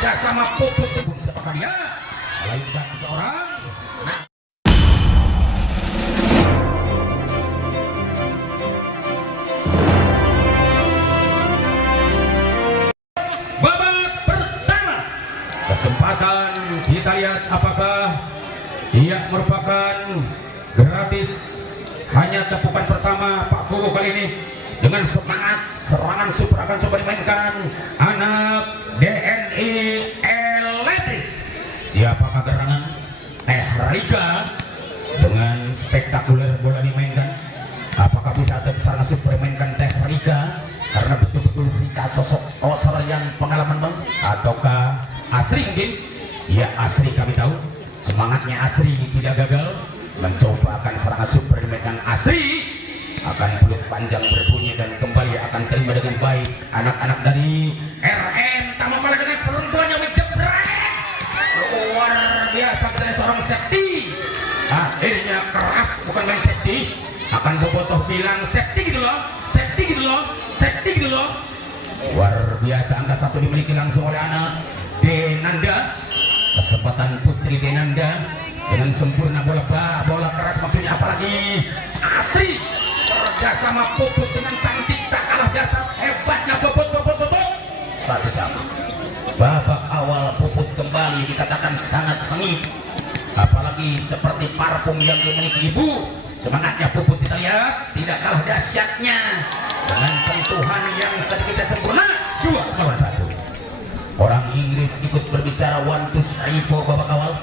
kerja sama Puput Tebung siapakah dia? Melainkan seorang babak pertama. Kesempatan kita lihat apakah ia merupakan gratis. Hanya tepukan pertama Pak Kubu kali ini dengan semangat serangan super akan coba dimainkan anak DNI Elektrik. Siapakah gerangan Rika dengan spektakuler bola dimainkan? Apakah bisa serangan super dimainkan Rika karena betul-betul Rika sosok roser yang pengalaman bang, ataukah Asri mungkin? Ya Asri, kami tahu semangatnya Asri tidak gagal mencoba akan serangan super dimainkan Asri, akan peluk panjang berbunyi dan kembali akan terima dengan baik anak-anak dari RM Tamapala dengan sentuhan yang menjebret luar biasa dari seorang safety. Akhirnya keras, bukan main safety, akan bobotoh bilang safety gitu loh, safety gitu loh, safety gitu loh. Luar biasa, angka satu dimiliki langsung oleh anak Denanda. Kesempatan Putri Denanda dengan sempurna bola keras, maksudnya apalagi Asri kerjasama Puput dengan cantik, tak kalah dasar hebatnya Puput satu sama. Babak awal Puput kembali dikatakan sangat sengit, apalagi seperti parfum yang dimiliki ibu. Semangatnya Puput kita lihat tidak kalah dahsyatnya dengan sentuhan yang sedikit sempurna. 2-1. Orang Inggris ikut berbicara one two three four babak awal.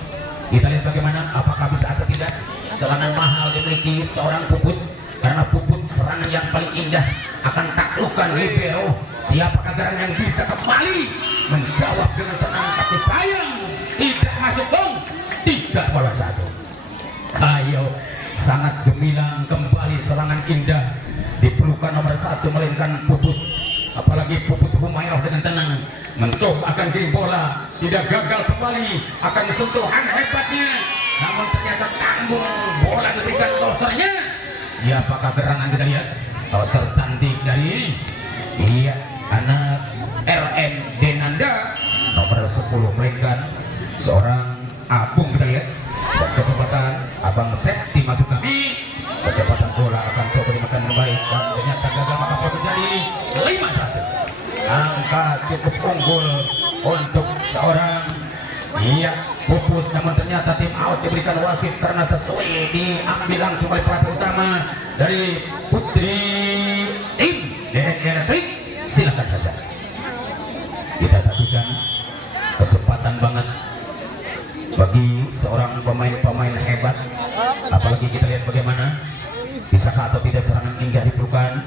Kita lihat bagaimana, apakah bisa atau tidak serangan mahal dimiliki seorang Puput, karena Puput serangan yang paling indah akan taklukkan libero. Siapakah gerangan yang bisa kembali menjawab dengan tenang, tapi sayang tidak masuk gong. 3-1. Ayo, sangat gemilang kembali serangan indah diperlukan nomor 1 melainkan Puput. Apalagi Puput Humairah dengan tenang mencoba akan kirim bola, tidak gagal kembali akan sentuhan hebatnya, namun ternyata tanggung bola diberikan tosernya. Siapakah gerangan kita lihat? Toser cantik dari anak RM Denanda nomor 10 melainkan seorang Abung. Kita lihat dan kesempatan Abang Septi maju kami, kesempatan bola akan coba dimakan dengan baik dan ternyata gagal, maka menjadi 5-1. Angka cukup unggul untuk seorang Puput, namun ternyata tim out diberikan wasit karena sesuai diambil langsung oleh pelatih utama dari Putri tim DNI Elektrik. Silakan saja kita saksikan, kesempatan banget bagi seorang pemain-pemain hebat. Apalagi kita lihat bagaimana bisakah atau tidak serangan indah diperlukan.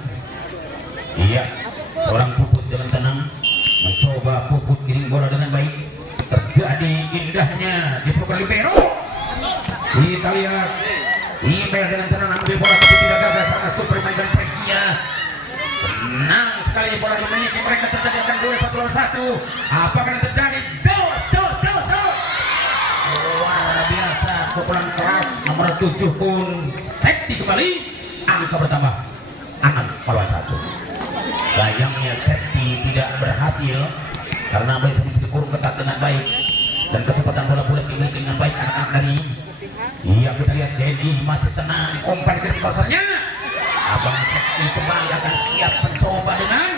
Seorang Puput dengan tenang mencoba Puput kirim bola dengan baik, terjadi indahnya diperlukan libero. Kita lihat Ibel dengan tenang ambil bola tapi tidak gagal, sangat super mainkan Prekia. Senang sekali bola dimiliki mereka, terjadi akan 2-1. Apakah yang terjadi? Jauh. Luar biasa, pukulan keras nomor 7 pun safety kembali, angka bertambah 6-1. Sayangnya safety tidak berhasil karena masih bisa dikurung ketat dengan baik, dan kesempatan bola bulat dimiliki dengan baik anak-anak dari kita lihat Denny masih tenang, umpan ke tosernya. Abang Safety kembali akan siap mencoba dengan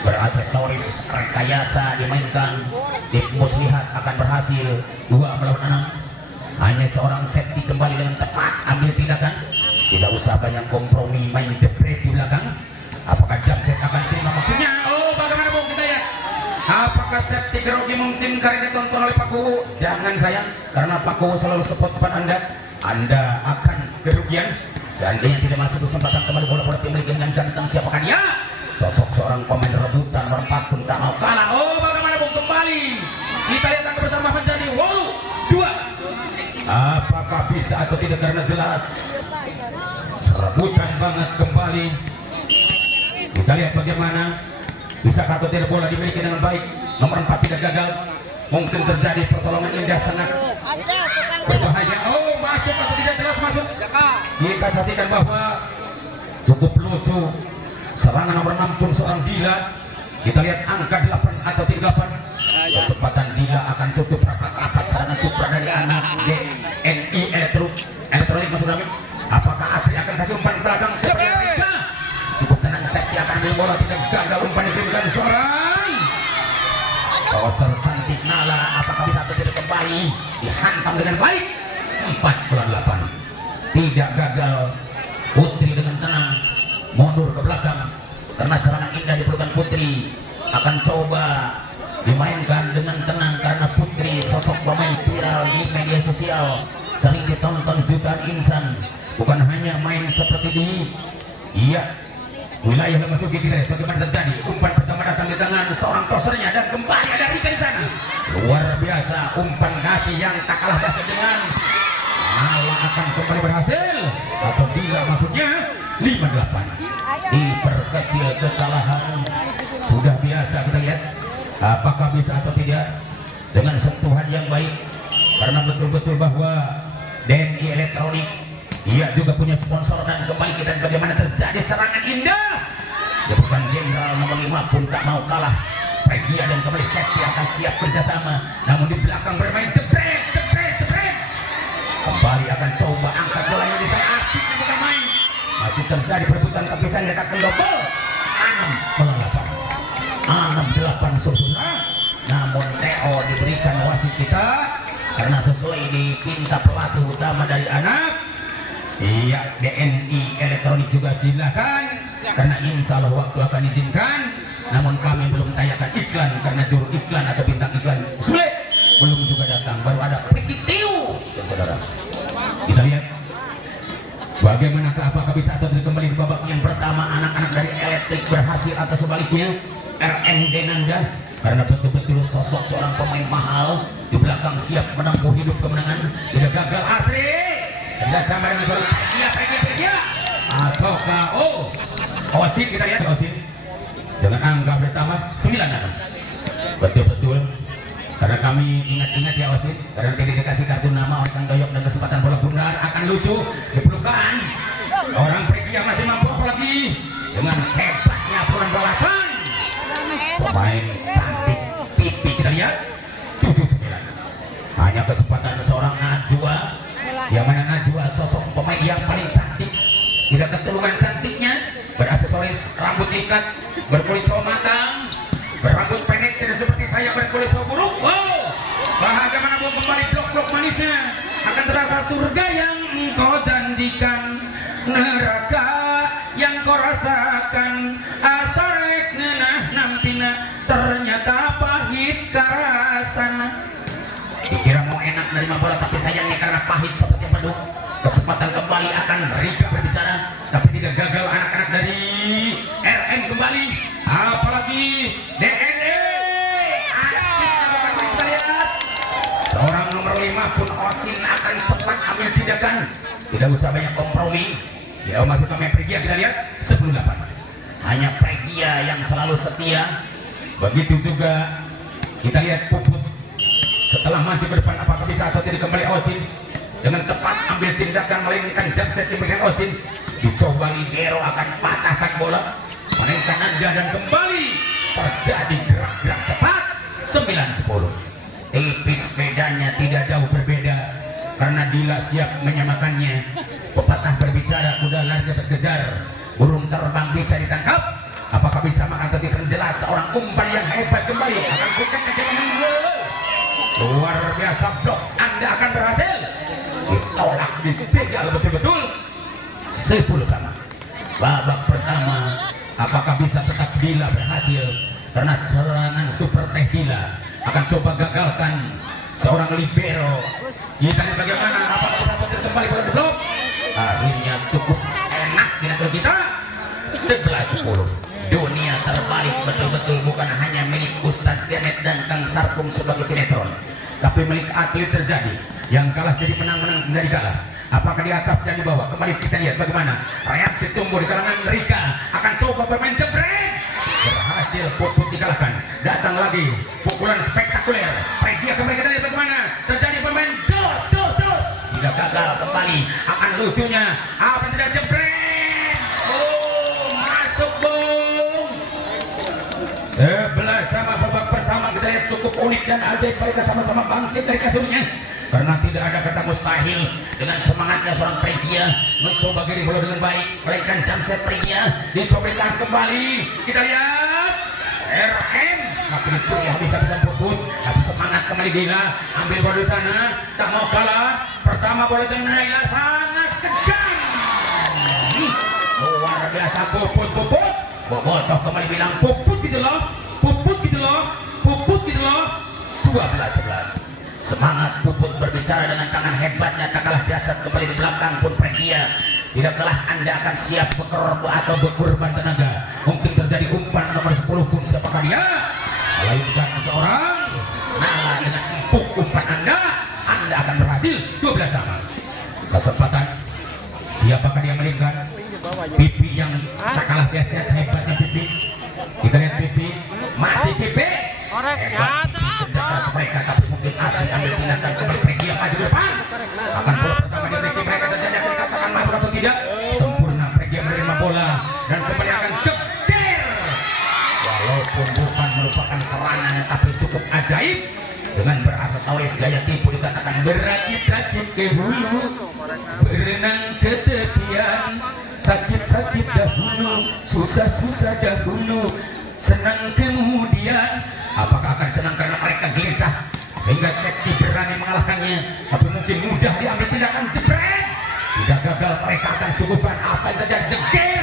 beraksesoris rekayasa dimainkan. Tim Muslihat akan berhasil 2-6. Hanya seorang Safety kembali dengan tepat ambil tindakan, tidak usah banyak kompromi main jepret di belakang. Apakah Jamset akan terima maksudnya? Bagaimana Bung, kita lihat apakah Safety grogi mungkin karena ditonton oleh Pak Kuwu? Jangan sayang, karena Pak Kuwu selalu support depan Anda akan kerugian. Seandainya tidak masuk kesempatan kembali bola-bola tim dengan ganteng, siapakah dia? Sosok seorang pemain rebutan nomor 4 pun tak mau kalah. Bagaimana Bung, kembali kita lihat angka bersama menjadi 2. Apakah bisa atau tidak, karena jelas rebutan banget kembali. Kita lihat bagaimana bisa atau tidak bola dimiliki dengan baik. Nomor 4 tidak gagal, mungkin terjadi pertolongan indah sangat berbahaya. Masuk atau tidak, jelas masuk. Kita saksikan bahwa cukup lucu serangan nomor 6 pun seorang Dila. Kita lihat angka 8 atau 38. Kesempatan Dila akan tutup rapat-rapat serangan super dari anak DNI elektronik maksud kami. Apakah Asri akan kasih umpan belakang seperti mereka? Cukup tenang, Septi akan ambil bola, tidak gagal umpan diberikan seorang Toser cantik Nala. Apakah bisa atau tidak kembali dihantam dengan baik? 4-8 tidak gagal. Putri dengan tenang mundur ke belakang karena serangan indah diperlukan. Putri akan coba dimainkan dengan tenang karena Putri sosok pemain viral di media sosial, sering ditonton jutaan insan. Bukan hanya main seperti di wilayah memasuki kita. Bagaimana terjadi? Umpan pertama datang di tangan seorang tosernya dan kembali ada Rika di sana. Luar biasa umpan kasih yang tak kalah dahsyat dengan Nala akan kembali berhasil atau bila maksudnya 5-8 diperkecil kesalahan. Sudah biasa kita lihat apakah bisa atau tidak dengan sentuhan yang baik, karena betul-betul bahwa DNI Elektronik ia juga punya sponsor. Dan kembali kita bagaimana terjadi serangan indah. Bukan Jenderal nomor 5 pun tak mau kalah. Pregia dan kembali Septi akan siap kerjasama, namun di belakang bermain jebret. Kembali akan coba angkat bolanya di sana. Asik kita main. Masih terjadi perebutan kepisaan dekat pendobel. 6-8 susunan. Namun Theo diberikan wasit kita karena sesuai dipinta pelatih utama dari anak. Iya, DNI Elektronik juga silakan karena insya Allah waktu akan izinkan. Namun kami belum tayangkan iklan karena juru iklan atau bintang iklan sulit belum juga datang. Baru ada Prikitiu, saudara. Kita lihat bagaimana apakah bisa atau tidak kembali di babak yang pertama. Anak-anak dari Elektrik berhasil atau sebaliknya RND Nanda, karena betul-betul sosok seorang pemain mahal di belakang siap menempuh hidup kemenangan. Tidak gagal Asri kerjasama dengan seorang Pregia atau KO Osin. Kita lihat Osin dengan angka bertambah 9. Betul-betul karena kami ingat-ingat ya Osin, karena tidak dikasih kartu nama oleh Kang Doyok dan kesempatan bola bundar akan lucu diperlukan. Seorang Pregia masih mampu apalagi dengan hebatnya peluang balasan. Pemain cantik pipi kita lihat 7-9. Hanya kesempatan seorang Najwa, yang mana Najwa sosok pemain yang paling cantik, tidak ketulungan cantiknya, beraksesoris rambut ikat, berkulit sawo matang, berambut pendek tidak seperti saya berkulit sawo buruk. Wow, bahagia mana buang kembali blok-blok manisnya, akan terasa surga yang engkau janjikan, neraka yang kau rasakan, asarek nenah nampina ternyata pahit karasana. Dikira mau enak nerima bola tapi sayangnya karena pahit seperti peduk. Kesempatan kembali akan Rika berbicara tapi tidak gagal. Anak-anak dari RM kembali, apalagi DNE asik. Kita lihat seorang nomor 5 pun Osin akan cepat ambil tindakan, tidak usah banyak kompromi. Ya masih kami Pregia, kita lihat 10-8. Hanya Pregia yang selalu setia. Begitu juga kita lihat Puput setelah maju ke depan, apakah bisa atau tidak kembali Osin dengan tepat ambil tindakan melengkungkan jump set diberikan Osin. Dicoba libero akan patahkan bola, mainkan Nanda dan kembali terjadi gerak-gerak cepat. 9-10. Tipis bedanya, tidak jauh berbeda karena Dila siap menyamakannya. Pepatah berbicara, kuda lari dapat kejar, burung terbang bisa ditangkap. Apakah bisa makan atau tidak jelas. Seorang umpan yang hebat kembali akan bukan kejaman luar biasa. Blok Anda akan berhasil, ditolak, dicegal betul-betul. 10 sama. Babak pertama apakah bisa tetap Dila berhasil karena serangan super teh Dila akan coba gagalkan seorang libero. Kita lihat bagaimana apakah bisa tetap kembali pada blok. Akhirnya cukup enak dengan kita. 11-10. Dunia terbalik betul-betul, bukan hanya milik Ustadz Denet dan Kang Sarkum sebagai sinetron, tapi milik atlet terjadi. Yang kalah jadi menang-menang dari kalah. Apakah di atas dan di bawah? Kembali kita lihat bagaimana reaksi tumbuh di kalangan Rika. Akan coba bermain jebret, berhasil Puput dikalahkan. Datang lagi pukulan spektakuler Pregia. Kembali kita lihat bagaimana terjadi bermain jos. Tidak gagal kembali, akan lucunya apa tidak jebret. Masuk bung. 11 sama. Babak pertama kita lihat cukup unik dan ajaib. Mereka sama-sama bangkit dari kasurnya, karena tidak ada kata mustahil. Dengan semangatnya seorang Pregia mencoba giri bola dengan baik, melainkan Jamset Pregia dicoba ditahan kembali. Kita lihat RM, tapi itu yang bisa puput, kasih semangat kembali Dila, ambil bola di sana, tak mau kalah. Pertama bola dengan Naila sangat kejam, luar biasa. Puput Bobotoh kembali bilang puput gitu loh, 12-11. Semangat Puput berbicara dengan tangan hebatnya, tak kalah dahsyat kembali di belakang pun Pregia. Tidak kalah Anda akan siap bekerja atau berkorban tenaga. Mungkin terjadi umpan nomor 10 pun siapakah dia? Melainkan seorang Nala dengan empuk umpan Anda akan berhasil. 12 sama. Kesempatan siapakah dia melingkar? Pipi yang tak kalah dahsyat hebatnya Pipi. Kita lihat Pipi, masih Pipi hebat kencang mereka, tapi mungkin asing ambil tindakan kembali. Pregia maju ke depan, akan bola pertama di Pregia. Mereka terjadi akan dikatakan masuk atau tidak. Sempurna Pregia menerima bola dan kembali akan ceker, walaupun bukan merupakan serangan tapi cukup ajaib. Dengan beraksesoris gaya tipu dikatakan berakit-rakit ke hulu, berenang ke tepian, sakit-sakit dahulu, susah-susah dahulu, senang kemudian. Apakah akan senang karena mereka gelisah sehingga Sekti berani mengalahkannya, tapi mungkin mudah diambil tindakan jebret. Tidak gagal, mereka akan suguhkan apa yang terjadi. Jeger,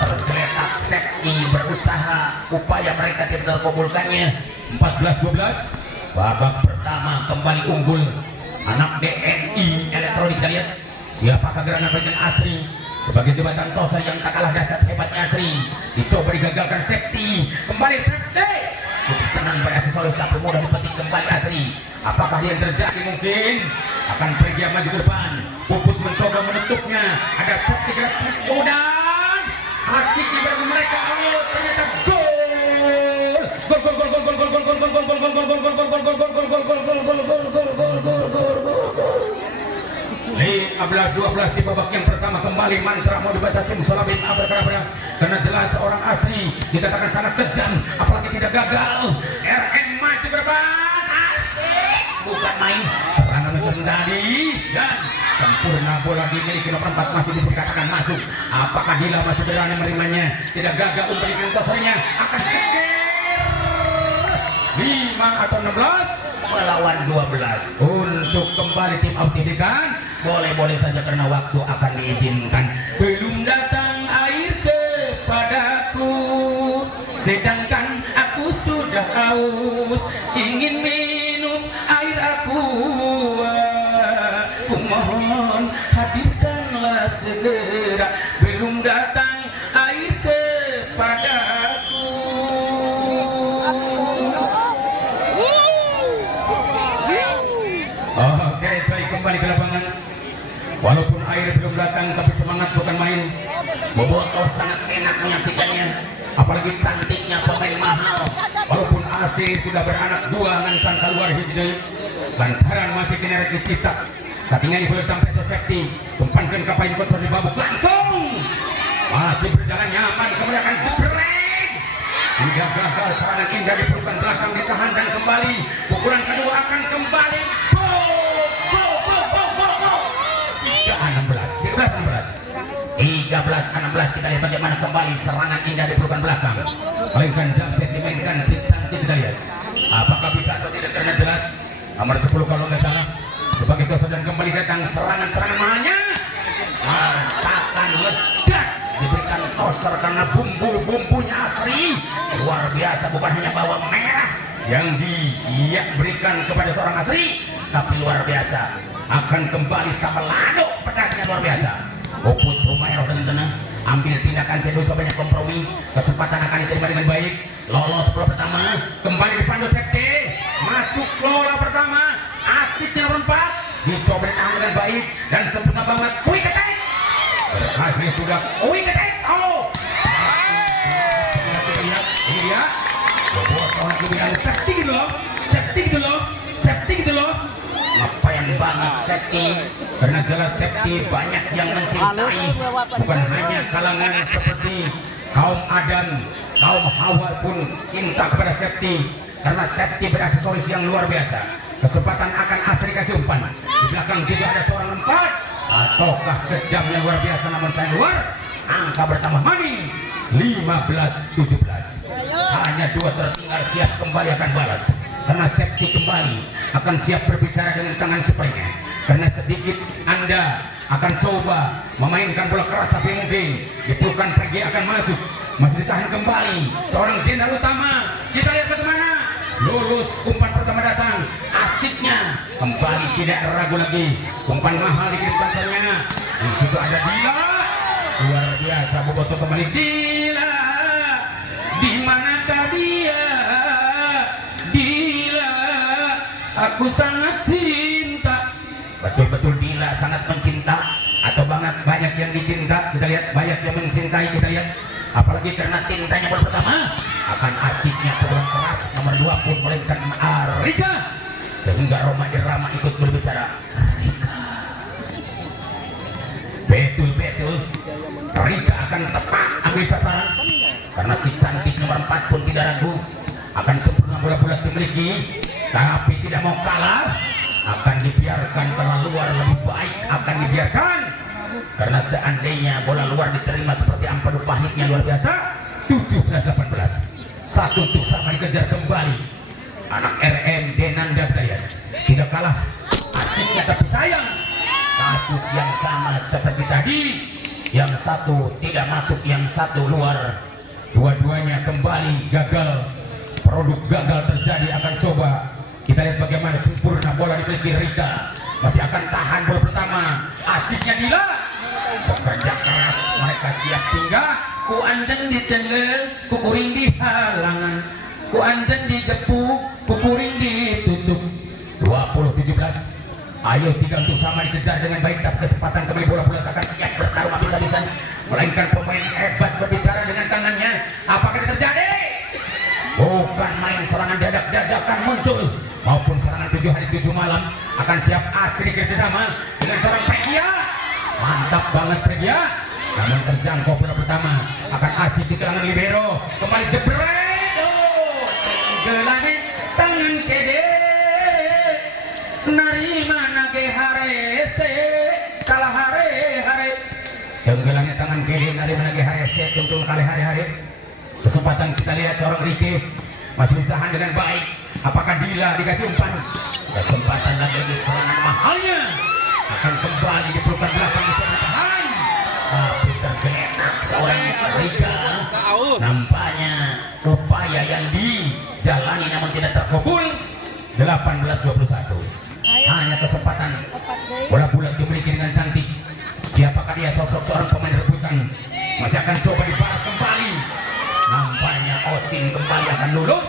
tergeletak Sekti berusaha, upaya mereka tidak terkabulkannya. 14-12. Babak pertama kembali unggul anak DNI Elektronik. Kita lihat siapakah gerangan bagian Asri sebagai jembatan Tosa yang tak kalah dahsyat hebatnya Asri. Dicoba digagalkan Sekti, kembali Sekti tenang beraksesoris tapi mudah dipetik kembali Asri. Apakah yang terjadi? Mungkin akan Pregia maju ke depan. Puput mencoba menutupnya, ada Sekti gerak dan asik di baru mereka. Ternyata gol. 15-12 di babak yang pertama. Kembali mantra mau dibaca simsalabim abrakadabra, karena jelas seorang Asri dikatakan sangat kejam, apalagi tidak gagal. RM maju ke depan, asik bukan main, serangan menjadi tadi dan sempurna. Bola dimiliki nomor 4 masih bisa dikatakan masuk. Apakah Dila masih berani menerimanya? Tidak gagal memberikan tosanya, akan geger 5 atau 16 melawan 12 untuk kembali tim Optidikan. Boleh-boleh saja karena waktu akan diizinkan. Belum datang air kepadaku, sedangkan aku sudah haus, ingin minum air aqua. Ku mohon hadirkanlah segera. Belum datang air kepadaku. Oke, saya kembali ke lapangan. Walaupun air belum datang, tapi semangat bukan main. Bobotoh sangat enak menyaksikannya, apalagi cantiknya pemain mahal. Walaupun AC sudah beranak 2 dengan sangka luar hijau, lantaran masih kena dicipta. Katingan boleh tampil ke Sekti, tumpankan kapain kotor di babuk langsung. Masih berjalan nyaman, kemudian akan jebreng. Tidak gagal, serangan indah di pelukan belakang ditahan dan kembali. Pukulan kedua akan kembali. 13-16 kita lihat bagaimana kembali serangan indah di pelukan belakang. Melainkan Jamset dimainkan si cantik. Kita lihat apakah bisa atau tidak, karena jelas nomor 10 kalau nggak salah sebagai tosa dan kembali datang serangan-serangan mahalnya. Masakan lezat diberikan toser karena bumbu-bumbunya Asri luar biasa. Bukan hanya bawang merah yang diberikan kepada seorang Asri, tapi luar biasa akan kembali sama lado pedasnya luar biasa. Puput Rumairo dengan tenang ambil tindakan tidak usah banyak kompromi. Kesempatan akan diterima dengan baik. Lolos bola pertama, kembali dipandu Sekti, masuk bola pertama. Asiknya nomor 4 dicoba ditahan dengan baik dan sempurna banget. Wih ketek berhasil sudah. Wih ketek. Ini dia bobotoh lagi bilang Sekti gitu loh, Sekti gitu loh, Sekti gitu loh. Ngapain banget Sekti, karena jelas Sekti banyak yang mencintai, bukan hanya kalangan seperti kaum Adam, kaum Hawa pun cinta kepada Sekti. karena safety beraksesoris yang luar biasa. Kesempatan akan Asri kasih umpan. Di belakang juga ada seorang empat. Ataukah kejamnya luar biasa namun saya luar. Angka bertambah maning 15-17. Hanya dua tertinggal, siap kembali akan balas. Karena safety kembali akan siap berbicara dengan tangan spraynya. Karena sedikit Anda akan coba memainkan bola keras tapi mungkin dipelukan pergi akan masuk. Masih ditahan kembali seorang jenderal utama. Kita lihat bagaimana lulus umpan pertama datang. Asiknya kembali tidak ragu lagi. Umpan mahal dikirimkan saja. Di situ ada Dila. Luar biasa Boboto kembali. Dila, di manakah dia? Dila, aku sangat cinta. Betul-betul Dila sangat mencinta atau banyak yang dicinta. Kita lihat banyak yang mencintai. Kita lihat apalagi karena cintanya bola pertama akan asiknya pukulan keras nomor 2 pun melainkan Arika sehingga Roma Irama ikut berbicara. Rika, betul-betul Rika akan tepat ambil sasaran karena si cantik nomor 4 pun tidak ragu akan sempurna bola-bola dimiliki, tapi tidak mau kalah. Akan dibiarkan bola luar lebih baik, akan dibiarkan karena seandainya bola luar diterima seperti ampadu pahitnya luar biasa. 17-18 satu untuk sama dikejar kembali anak RM Denanda. Tidak kalah asiknya tapi sayang kasus yang sama seperti tadi, yang satu tidak masuk yang satu luar, dua-duanya kembali gagal, produk gagal terjadi. Akan coba kita lihat bagaimana sempurna bola dimiliki Rika, masih akan tahan bola pertama. Asiknya Dila, bekerja keras mereka siap singgah. Ku anjen di tenggel, ku kuring di halangan, ku anjen di jepuk, ku kuring ditutup. 20-17. Ayo 3 untuk sama dikejar dengan baik, tapi kesempatan kembali bola-bola akan siap bertarung habis-habisan, melainkan pemain hebat berbicara dengan tangannya. Apakah ini terjadi? Bukan main serangan dadak-dadakan muncul maupun serangan 7 hari 7 malam. Akan siap Asri kerjasama dengan seorang Pregia. Mantap banget Pregia, namun terjangkau bola pertama. Akan asik di kalangan libero, kembali jebret. Gelani tangan kede narima nage harese kalah hare tenggelamnya tangan kiri narima nage harese tungtung kali hari-hari. Kesempatan kita lihat seorang Riki masih usaha dengan baik. Apakah Dila dikasih umpan? Kesempatan lagi serangan mahalnya akan kembali diperlukan belakang bisa bertahan, tapi tergeletak seorang Rika. Nampaknya upaya yang dijalani namun tidak terkabul. 18-21. Hanya kesempatan bola bulat dimiliki dengan cantik. Siapakah dia? Sosok seorang pemain rebutan masih akan coba dibalas kembali. Nampaknya Osin kembali akan lulus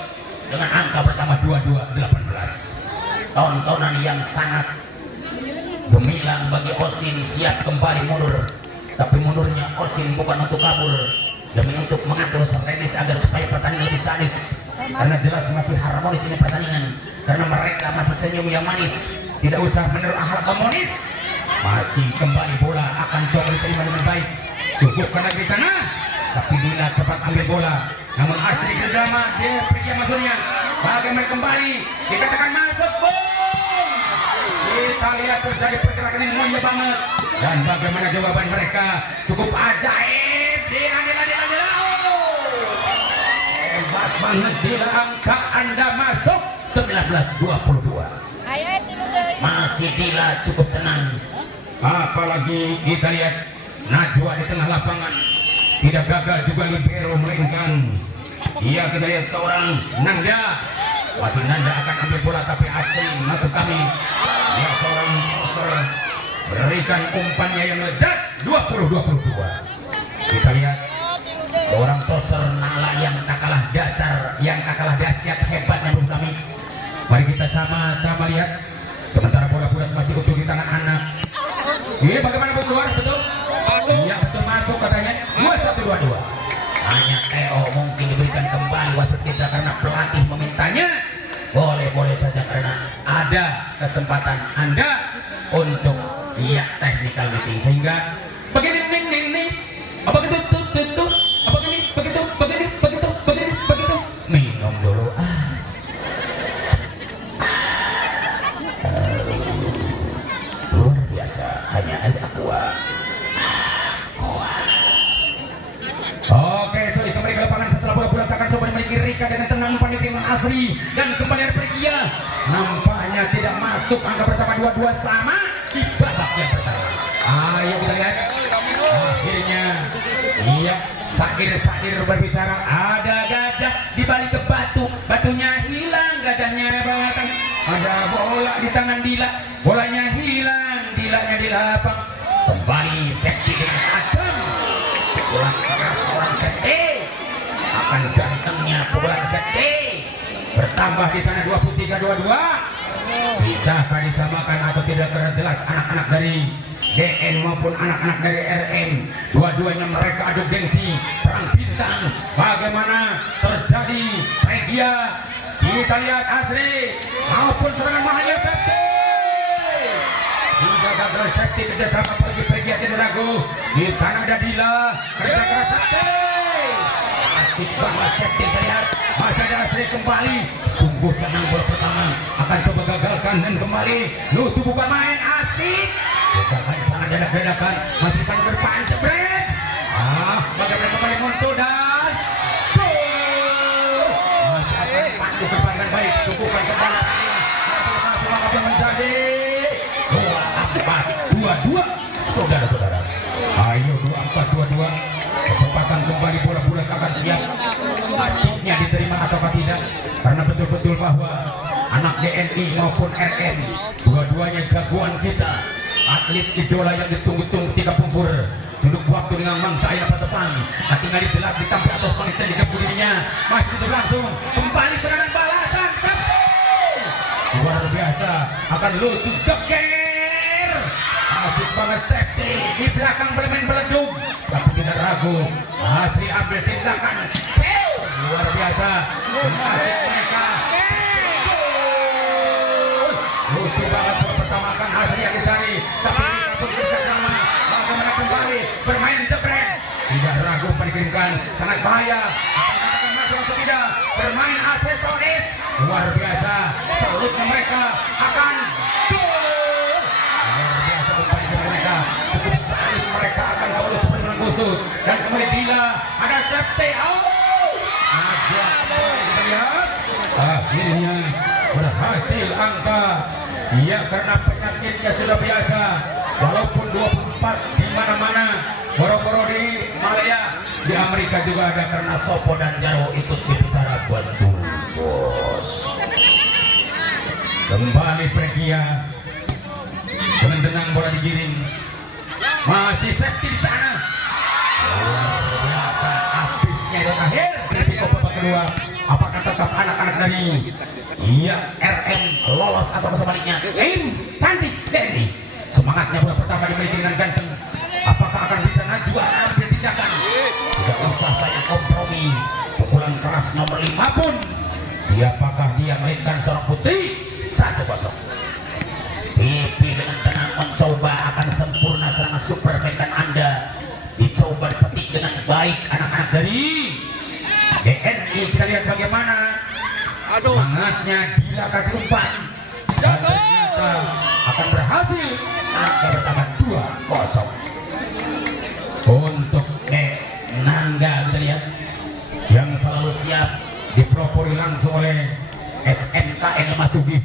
dengan angka pertama 22-18. Tontonan yang sangat gemilang bagi Osin, siap kembali mundur, tapi mundurnya Osin bukan untuk kabur, demi untuk mengatur strategis agar supaya pertandingan lebih sadis. Karena jelas masih harmonis ini pertandingan, karena mereka masih senyum yang manis, tidak usah meneru hal komunis. Masih kembali bola akan coba diterima dengan baik, suguhkan lagi di sana, tapi Dila cepat ambil bola, namun Asri kerjasama dia pergi maksudnya. Bagaimana kembali dikatakan masuk, kita lihat terjadi pergerakan yang mulia banget, dan bagaimana jawaban mereka cukup ajaib. Dila hebat banget Dila, angka Anda masuk 19-22. Masih Dila cukup tenang, apalagi kita lihat Najwa di tengah lapangan tidak gagal juga libero, melainkan iya kita lihat seorang Nanda. Masih Nanda akan ambil bola tapi Asri masuk kami. Dia seorang poser berikan umpannya yang lezat. 20-22. Kita lihat seorang toser Nala yang tak kalah dasar, yang tak kalah dahsyat hebatnya menurut kami. Mari kita sama-sama lihat. Sementara bola bulat masih utuh di tangan anak. Ini bagaimana keluar? Betul? Iya betul, masuk katanya. 21-22. Hanya Theo mungkin diberikan kembali wasit kita karena pelatih memintanya. Boleh-boleh saja karena ada kesempatan Anda untuk lihat technical meeting, sehingga begini apa gitu apa gini begitu minum dulu. dengan Asri dan kembali ada Pregia. Nampaknya tidak masuk angka pertama, 22 sama di babak yang pertama. Ayo kita lihat. Akhirnya iya, Sakir berbicara, ada gajah di balik ke batu, batunya hilang, gajahnya batang. Ada bola di tangan Dila, bolanya hilang, Dilanya di lapang. Kembali Sekti dengan Ajam, pukulan keras orang Sekti, akan gantengnya pukulan Sekti. Bertambah di sana 23-22. Bisakah disamakan atau tidak, karena jelas anak-anak dari DN maupun anak-anak dari RM, dua-duanya mereka adu gengsi perang bintang. Bagaimana terjadi Pregia, kita lihat Asri maupun serangan mahalnya Sekti. Hingga gagal Sekti kerjasama pergi Pregia tidak ragu. Di sana ada Dila, kerja keras Sekti. Asik banget Sekti, saya lihat masih ada Asri kembali. Sungguh tenang bola pertama, akan coba gagalkan dan kembali. Lucu bukan main, asik. Bukan sangat dedak-dedakan, masih depan ke depan, jebret. Bagaimana kembali muncul dan gol. Masih akan pandu ke depan dengan baik, sukukan kembali. Masih apa menjadi 2-4-2-2, saudara-saudara. Ayo 2-4-2-2. Kesempatan kembali bola-bola akan siap. Asiknya diterima atau tidak, karena betul-betul bahwa anak DNI maupun RM dua-duanya jagoan kita, atlet idola yang ditunggu-tunggu tiga pembur. Juduk waktu dengan mangsa ayah depan, tinggal jelas ditampil atas panitia di dirinya. Masih berlangsung kembali serangan balasan Sekti. Luar biasa, akan lucu joker. Asik banget Sekti di belakang bermain beleduk, tapi tidak ragu. Asri ambil tindakan luar biasa. Asik mereka. Lucu banget bola pertama, akan Asri yang dicari, tapi pun tidak sama. Bagaimana kembali bermain jebret, tidak ragu dikirimkan, sangat bahaya. Akan masuk atau tidak, bermain aksesoris luar biasa. Salutnya mereka akan gol. Luar biasa upaya mereka, cukup saling mereka akan kembali seperti menggusut. Dan kembali Dila, ada Sekti. Ada kita lihat, akhirnya berhasil angka. Iya, karena penyakitnya sudah biasa. Walaupun 24 di mana-mana, boro-boro di Malaya, di Amerika juga ada, karena Sopo dan Jarwo ikut bicara bantu bos. Kembali Pregia dengan tenang, bola digiring. Masih Sekti di sana. Luar biasa, habisnya dan akhir dari babak kedua. Apakah tetap anak-anak dari RM lolos atau sebaliknya? Cantik Denny, semangatnya bola pertama dimiliki dengan ganteng. Apakah akan bisa Najwa ambil tindakan? Tidak usah saya kompromi. Pukulan keras nomor 5 pun. Siapakah dia melainkan seorang putri? 1-0. Pipi dengan tenang mencoba akan sempurna serangan super mainkan Anda. Dicoba dipetik dengan baik anak-anak dari DNI. Kita lihat bagaimana semangatnya Dila kasih umpan. Ternyata akan berhasil. Angka pertama 2-0 untuk Nangga. Kita lihat yang selalu siap dipropori langsung oleh SMKN Masugi.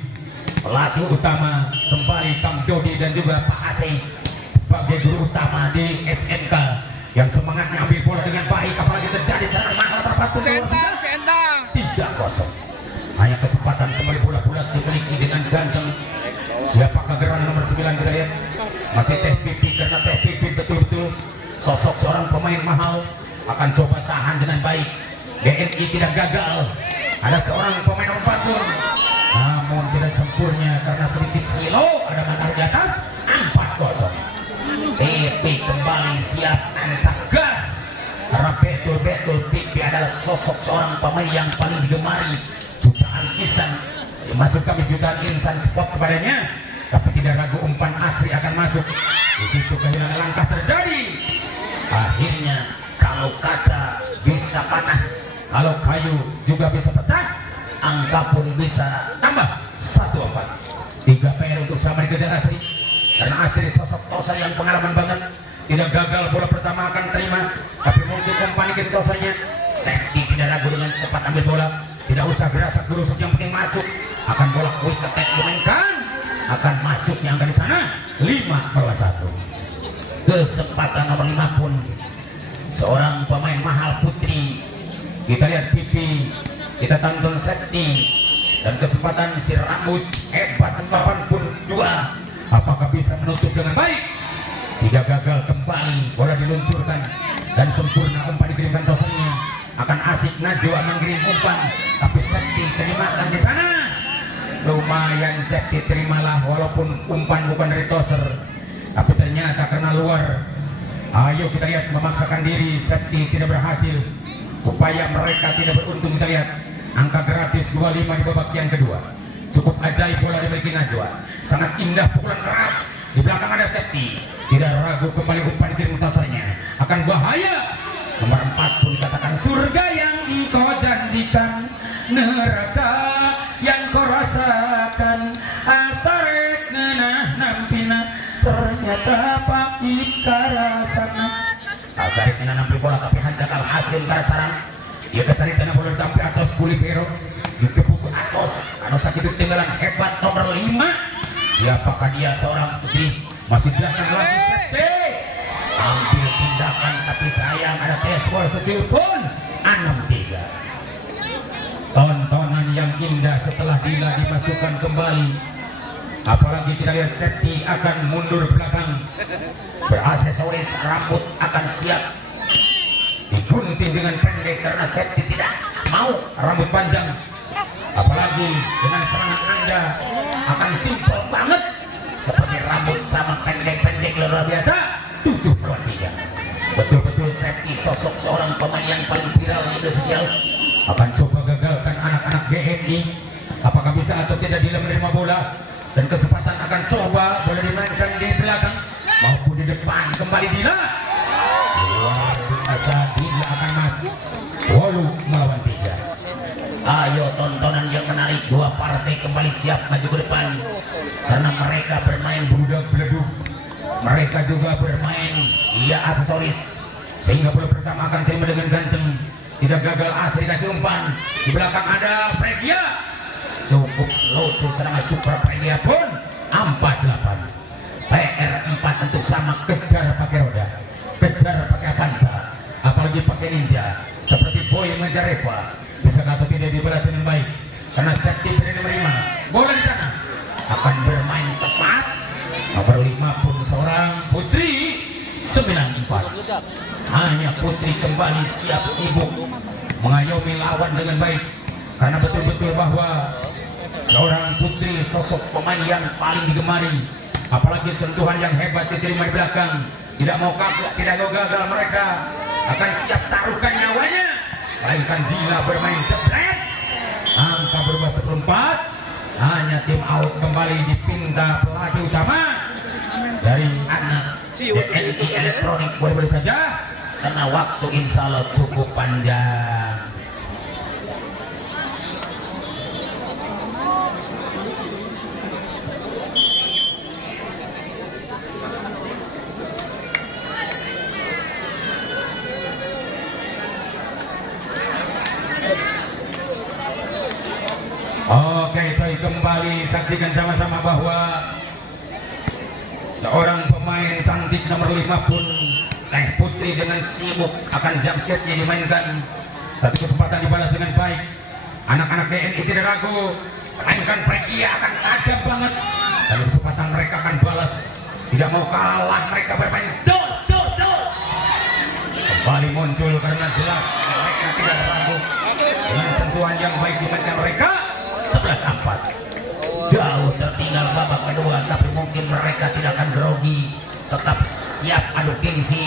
Pelatih utama kembali Kang Dodi dan juga Pak Aseng sebagai guru utama di SMK, yang semangatnya ambil bola dengan baik, apalagi terjadi serangan mahal terpatu. Centang 3-0. Hanya kesempatan kembali bola bulat dimiliki dengan ganteng. Siapakah gerangan nomor 9? Kita lihat masih Teh Pipi, karena Teh Pipi betul-betul sosok seorang pemain mahal. Akan coba tahan dengan baik. DNI tidak gagal, ada seorang pemain nomor 4 pun, namun tidak sempurna karena sedikit silo. Ada matahari di atas. 4-0. Pipi kembali siap ancak gas, karena betul-betul Pipi adalah sosok seorang pemain yang paling digemari. Jutaan kisan masuk kami, jutaan insan spot kepadanya, tapi tidak ragu umpan Asri akan masuk. Di situ kehilangan langkah terjadi. Akhirnya kalau kaca bisa patah, kalau kayu juga bisa pecah, angka pun bisa tambah 1-4. 3 PR untuk sama dikejar Asri, karena Asri sosok Tosa yang pengalaman banget. Tidak gagal bola pertama akan terima, tapi mungkin kompani tosanya. Sekti tidak ragu dengan cepat ambil bola. tidak usah gerasak gerusuk, yang penting masuk. Akan bola quick attack dimainkan, akan masuk yang dari sana 5-1. Kesempatan nomor 5 pun seorang pemain mahal putri. Kita lihat pipi, kita tonton safety, dan kesempatan si rambut hebat tempapan pun juga. Apakah bisa menutup dengan baik? Tidak, gagal kembali. Bola diluncurkan dan sempurna umpan dikirimkan tosernya. Akan asik Najwa mengirim umpan, tapi safety terimakan di sana. Lumayan safety terimalah, walaupun umpan bukan dari toser, tapi ternyata karena luar. Ayo kita lihat, memaksakan diri, safety tidak berhasil. Upaya mereka tidak beruntung. Kita lihat angka gratis 25 di babak yang kedua. Cukup ajaib bola dimiliki Najwa. Sangat indah pukulan keras. Di belakang ada safety. Tidak ragu kembali umpan dikirim tosernya. Akan bahaya. Nomor 4 pun dikatakan surga yang engkau janjikan, neraka yang kau rasakan, asarek ngenah nampina, ternyata pahit karasana. Asarek ngenah nampi bola tapi hanjakal hasil karasaran. Ia kecari tanah bola sampai atas Kulibero, dikepuk atas. Anosak itu tinggalan hebat nomor 5. Siapakah dia? Seorang putri. Masih belakang lagi safety. Ambil tindakan, tapi sayang ada tespol secil pun 6-3. Tontonan yang indah setelah Dila dimasukkan kembali. Apalagi kita lihat safety akan mundur belakang, beraksesoris rambut akan siap digunting dengan pendek karena safety tidak mau rambut panjang. Apalagi dengan serangan Anda akan simpel banget, seperti rambut sama pendek-pendek luar biasa. 7-3. Betul-betul safety sosok seorang pemain yang paling viral di media sosial. Akan coba gagalkan anak-anak GNI. Apakah bisa atau tidak Dila menerima bola, dan kesempatan akan coba bola dimainkan di belakang maupun di depan. Kembali Dila. Luar biasa, Dila akan masuk. 8-3. Ayo tontonan yang menarik, dua partai kembali siap maju ke depan karena mereka bermain budak beleduk. Mereka juga bermain aksesoris, sehingga bola pertama akan terima dengan ganteng. Tidak gagal, asli kasih umpan. Di belakang ada Pregia. Cukup lucu serangan super Pregia pun 4-8. PR4 tentu sama, kejar pakai roda, kejar pakai Avanza, apalagi pakai Ninja seperti Boy mengejar Reva. Bisa atau tidak dibalas dengan baik karena safety tidak menerima bola di sana. Akan bermain tepat. Nomor 5 pun seorang putri 9-4. Hanya putri kembali siap sibuk mengayomi lawan dengan baik karena betul-betul bahwa seorang putri sosok pemain yang paling digemari. Apalagi sentuhan yang hebat diterima di belakang. Tidak mau kapok, tidak mau gagal, mereka akan siap taruhkan nyawanya. Melainkan Dila bermain jebret. Angka berubah 14. Hanya tim out kembali dipindah pelaju utama dari anak GNI Elektronik. Boleh saja karena waktu insya Allah cukup panjang. Oke coy, kembali saksikan sama-sama bahwa seorang pemain cantik nomor 5 pun Teh Putri dengan sibuk akan jump shotnya dimainkan. Satu kesempatan dibalas dengan baik. Anak-anak DNI tidak ragu, mainkan Pregia akan tajam banget. Dan kesempatan mereka akan balas. Tidak mau kalah, mereka bermain jos. Kembali muncul karena jelas mereka tidak ragu. Dengan sentuhan yang baik dimainkan mereka. 11-4. Jauh tertinggal babak kedua, tapi mungkin mereka tidak akan grogi, tetap siap adu gengsi.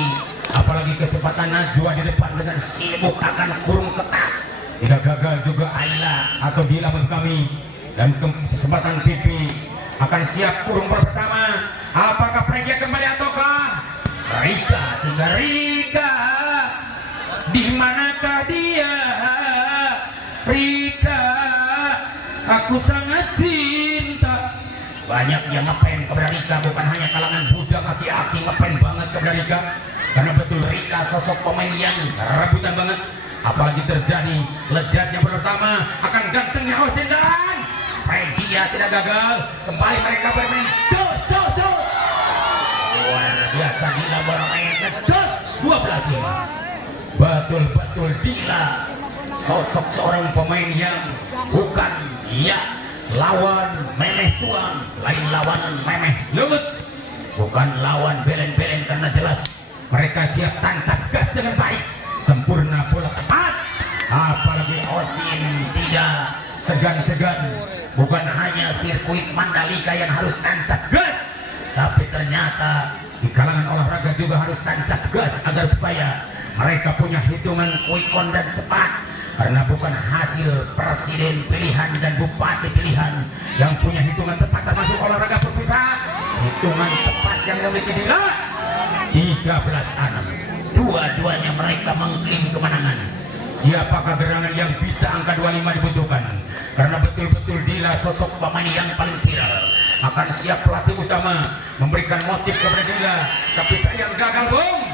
Apalagi kesempatan Najwa di depan dengan sibuk akan kurung ketat. Tidak gagal juga Ayla atau Dila maksud kami. Dan kesempatan Pipi akan siap kurung pertama. Apakah Pregia kembali ataukah Rika? Sehingga Rika, di manakah dia? Rika, aku sangat cinta. Banyak yang ngepen kepada Rika, bukan hanya kalangan bujang aki-aki ngepen banget kepada Rika. Karena betul Rika sosok pemain yang rebutan banget. apalagi terjadi lezatnya pertama akan gantengnya Osin dan Dia tidak gagal. Kembali mereka bermain jos luar biasa. Dila bermain jos 12. Betul-betul Dila sosok seorang pemain yang bukan lawan memeh tuang, lain lawan memeh lut, bukan lawan belen-belen, karena jelas mereka siap tancap gas dengan baik, sempurna bola tepat. Apalagi Osin tidak segan-segan, bukan hanya sirkuit Mandalika yang harus tancap gas, tapi ternyata di kalangan olahraga juga harus tancap gas agar supaya mereka punya hitungan quick count dan cepat. Karena bukan hasil presiden pilihan dan bupati pilihan yang punya hitungan cepat termasuk olahraga berpisah. Hitungan cepat yang memiliki Dila 13-6. Dua-duanya mereka mengklaim kemenangan. Siapakah gerangan yang bisa angka 25 dibutuhkan? Karena betul-betul Dila sosok pemain yang paling viral. Akan siap pelatih utama memberikan motif kepada Dila, tapi sayang gagal, Bung.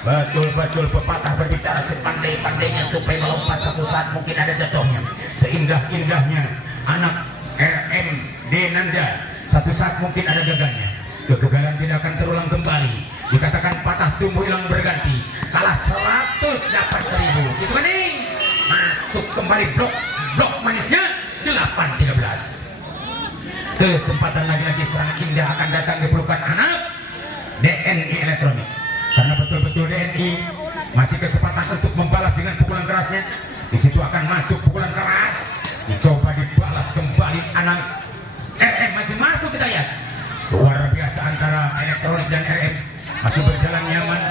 Betul-betul pepatah berbicara, sepandai-pandainya tupai melompat, satu saat mungkin ada jatuhnya. Seindah-indahnya anak RM Denanda, satu saat mungkin ada gagalnya. Kegagalan tidak akan terulang kembali. Dikatakan patah tumbuh hilang berganti. Kalah 100 dapat 1000. Itu bening. Masuk kembali blok manisnya 8-13. Kesempatan lagi-lagi serangan indah akan datang di pelukan anak DNI Elektronik. Karena betul-betul DNI masih kesempatan untuk membalas dengan pukulan kerasnya. Di situ akan masuk pukulan keras, dicoba dibalas kembali anak RM, masih masuk kita lihat. Luar biasa antara Elektronik dan RM masih berjalan nyaman,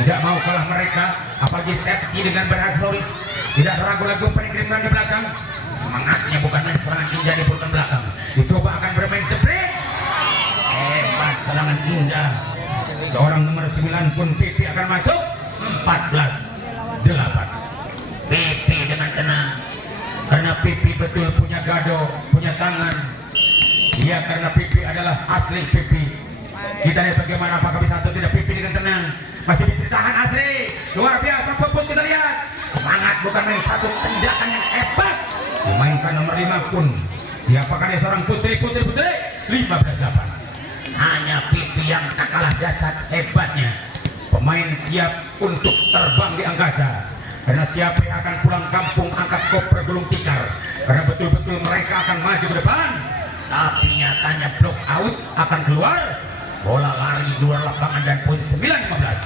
tidak mau kalah mereka. Apalagi safety dengan berhasil Loris, tidak ragu-ragu peninggalan di belakang. Semangatnya bukan main serangan indah di pelukan belakang, dicoba akan bermain jebret. Hebat serangan indah. Seorang nomor 9 pun PP akan masuk 14-8. PP dengan tenang, karena PP betul punya gado, punya tangan. Iya, karena PP adalah asli PP. Kita lihat bagaimana, apakah bisa atau tidak PP dengan tenang. Masih bisa ditahan asli. Luar biasa Puput, kita lihat. Semangat bukan main satu tendakan yang hebat. Dimainkan nomor 5 pun. Siapakah dia seorang putri 15-8. Hanya Pipi yang tak kalah dasar hebatnya. Pemain siap untuk terbang di angkasa. Karena siapa yang akan pulang kampung angkat koper gulung tikar. Karena betul-betul mereka akan maju ke depan. Tapi nyatanya block out akan keluar. Bola lari luar lapangan dan poin 9-15.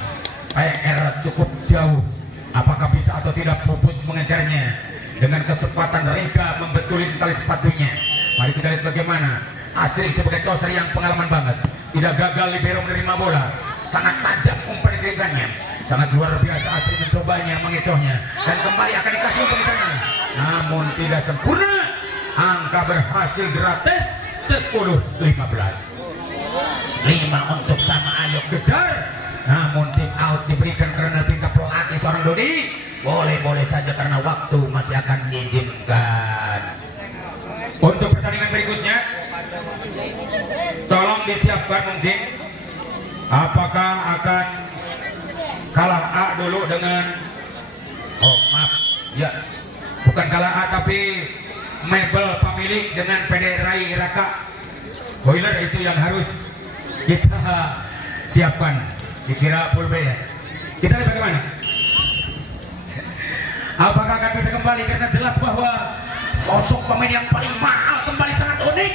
PR cukup jauh. Apakah bisa atau tidak Puput mengejarnya? Dengan kesempatan Rika membetulin tali sepatunya. Mari kita lihat bagaimana Asri sebagai toser yang pengalaman banget, tidak gagal libero menerima bola, sangat tajam umpan diberikannya, sangat luar biasa Asri mencobanya, mengecohnya, dan kembali akan dikasih untuk di sana. Namun tidak sempurna, angka berhasil gratis 10-15. 5 untuk sama Ayo kejar, namun tip out diberikan karena pinta pelatih seorang Dodi. Boleh-boleh saja karena waktu masih akan diizinkan. Untuk pertandingan berikutnya, tolong disiapkan mungkin. Apakah akan kalah A dulu dengan, oh maaf ya, bukan kalah A tapi Mebel pemilik dengan PD Rai Raka Boiler, itu yang harus kita siapkan. Dikira full B ya. Kita lihat bagaimana. Apakah akan bisa kembali, karena jelas bahwa sosok pemain yang paling mahal kembali sangat unik,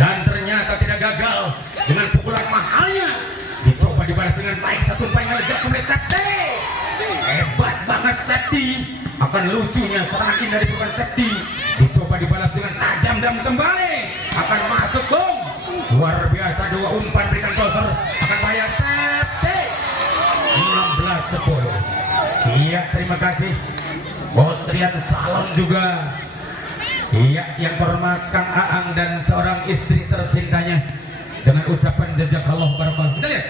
dan ternyata tidak gagal dengan pukulan mahalnya. Dicoba dibalas dengan baik, satu umpan yang lejat kembali Sakti. Hebat banget Sakti. Akan lucunya serangan indah dari pukulan Sakti. Dicoba dibalas dengan tajam dan kembali akan masuk gong. Luar biasa, 2 umpan berikan toser akan bahaya Sakti. 16-10. Iya, terima kasih Bos Trian, salam juga. Iya, yang terhormat Kang Aang dan seorang istri tercintanya dengan ucapan jazakallahu barakatuh. Kita lihat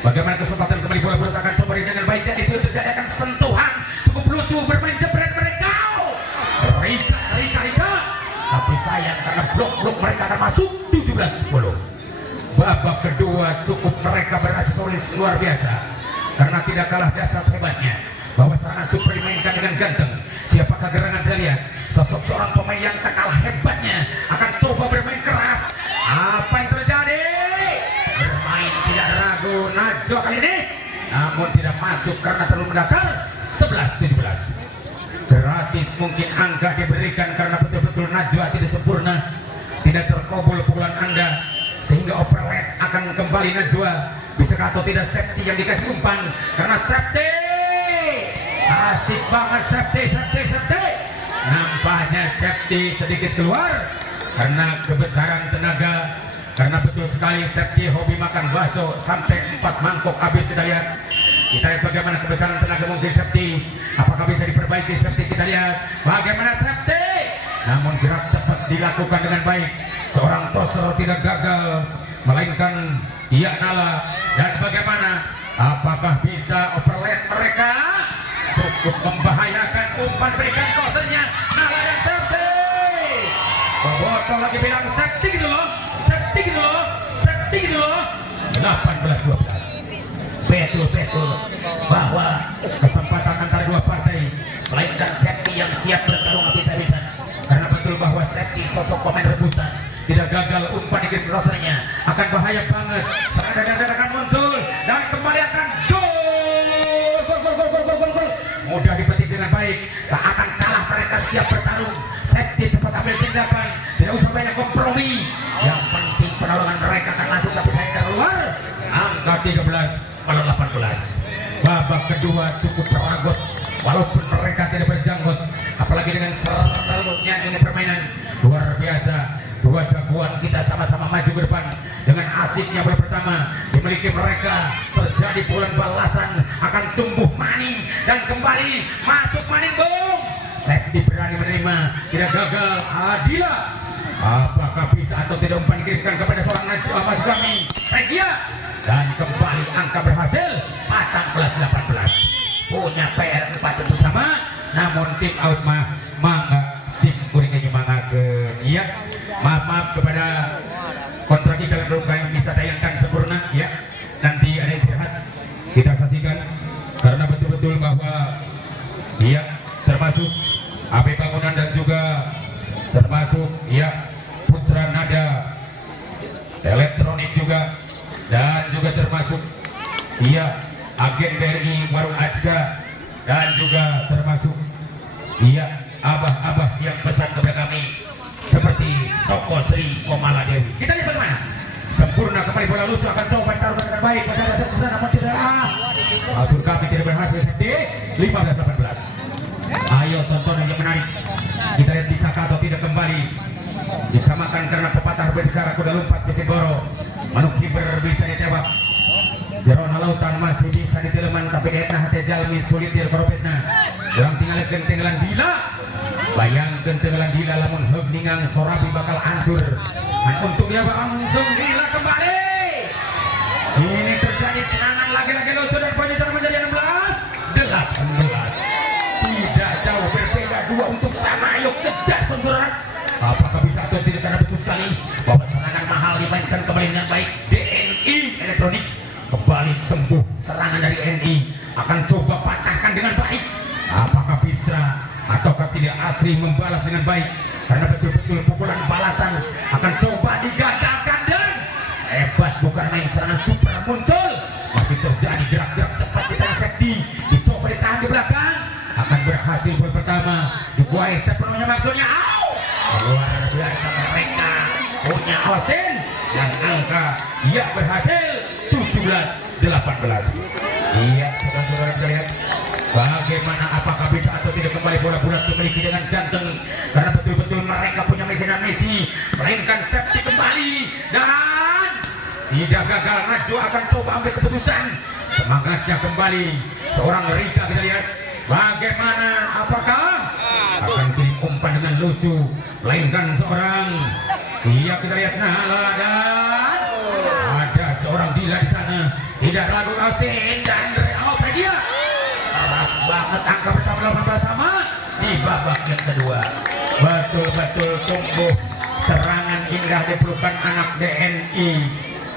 bagaimana kesempatan kembali bola akan coba dengan baik, dan itu terjadi akan sentuhan cukup lucu bermain jebret mereka. Rika. Tapi sayang karena blok mereka akan masuk 17-10. Babak kedua cukup mereka berhasil luar biasa karena tidak kalah dasar hebatnya. bahwa serangan super dimainkan dengan ganteng. Siapakah gerangan kita lihat? Sosok seorang pemain yang tak kalah hebatnya akan coba bermain keras. Apa yang terjadi? Bermain tidak ragu Najwa kali ini, namun tidak masuk karena terlalu mendekar. 11-17. Gratis mungkin angka diberikan karena betul-betul Najwa tidak sempurna, tidak terkabul pukulan Anda, sehingga overlap akan kembali Najwa. Bisakah atau tidak safety yang dikasih umpan? Karena safety asik banget, safety. Nampaknya safety sedikit keluar karena kebesaran tenaga, karena betul sekali safety hobi makan bakso sampai 4 mangkok habis. Kita lihat bagaimana kebesaran tenaga mungkin safety, apakah bisa diperbaiki safety. Kita lihat bagaimana safety, namun gerak cepat dilakukan dengan baik. Seorang toser tidak gagal, melainkan ia nala. Dan bagaimana, apakah bisa overlap mereka? Cukup membahayakan, umpan berikan tosernya nala dan safety. Bobotoh lagi bilang safety gitu loh. 18-12. Betul bahwa kesempatan antara dua partai, melainkan safety yang siap bertarung habis-habisan. Karena betul bahwa safety sosok pemain rebutan, tidak gagal umpan dikirim crossernya, akan bahaya banget. Serangan dada akan muncul dan kembali akan gol. Mudah dipetik dengan baik, tak akan kalah, mereka siap bertarung. Safety cepat ambil tindakan, tidak usah banyak kompromi. Yang penting perlawanan mereka akan masuk, tapi saya keluar. Angka 13-18. Babak kedua cukup teragut, walaupun mereka tidak berjanggut, apalagi dengan serunya ini permainan luar biasa. Dua jagoan kita sama-sama maju ke depan dengan asiknya. Bola pertama dimiliki mereka, terjadi pukulan balasan, akan tumbuh maning dan kembali masuk maning, boom. Safety berani menerima, tidak gagal. Adila, apakah bisa atau tidak umpan dikirimkan kepada seorang masuk kami Regia, dan kembali angka berhasil 14-18. Punya PR 4 tentu sama, namun tim out mangga sim kuring mangga ke iya. Maaf kepada kontrak iklan luka yang bisa tayangkan sempurna ya. Nanti ada istirahat kita saksikan, karena betul-betul bahwa dia termasuk AB Bangunan dan juga termasuk ya Putra Nada Elektronik juga, dan juga termasuk iya agen BRI Warung Ajda, dan juga termasuk iya abah-abah yang pesan kepada kami seperti Toko Sri Komala Dewi. Kita lihat bagaimana sempurna kembali bola lucu, akan coba taruh dengan baik. Masih ada satu namun tidak. Maksud kami tidak berhasil. 15-18. Ayo tonton yang menarik. Kita lihat bisa atau tidak kembali disamakan, karena pepatah berbicara kuda lompat besi boro, manuk kiber bisa ditebak, jerona lautan masih bisa diteleman, tapi etna hati jalmi sulit dirkorobetna. Orang tinggalan bila, bayangkan tinggalan bila lamun heugningang sorabi bakal hancur. Dan untuk dia langsung gila kembali. Ini terjadi serangan lagi-lagi lucu dan poinnya sudah menjadi 16-18. Tidak jauh berbeda, dua untuk sama. Ayo kejar saudara. Apakah bisa atau tidak, karena betul sekali bahwa serangan mahal dimainkan kembali dengan baik. DNI Elektronik kembali sembuh. Serangan dari NI akan coba patahkan dengan baik. Apakah bisa ataukah tidak asli membalas dengan baik, karena betul-betul pukulan balasan akan coba digagalkan. Dan hebat, bukan main serangan super muncul, masih terjadi gerak-gerak cepat di tengah safety, dicoba ditahan di belakang, akan berhasil gol pertama dikuasai sepenuhnya maksudnya. Luar biasa, mereka punya Osen dan angka ia berhasil 17-18. Iya, saudara-saudara, kita lihat bagaimana, apakah bisa atau tidak kembali bola bulat dimiliki dengan ganteng, karena betul-betul mereka punya misi, melainkan safety kembali dan tidak gagal. Najwa akan coba ambil keputusan, semangatnya kembali seorang Rika. Kita lihat bagaimana, apakah akan kirim umpan dengan lucu, melainkan seorang iya, kita lihat Nala, dan ada seorang Dila di sana, tidak ragu Asin dan Real Media. Keras banget angka pertama 18 sama di babak yang kedua. Betul-betul tumbuh serangan indah diperlukan anak DNI,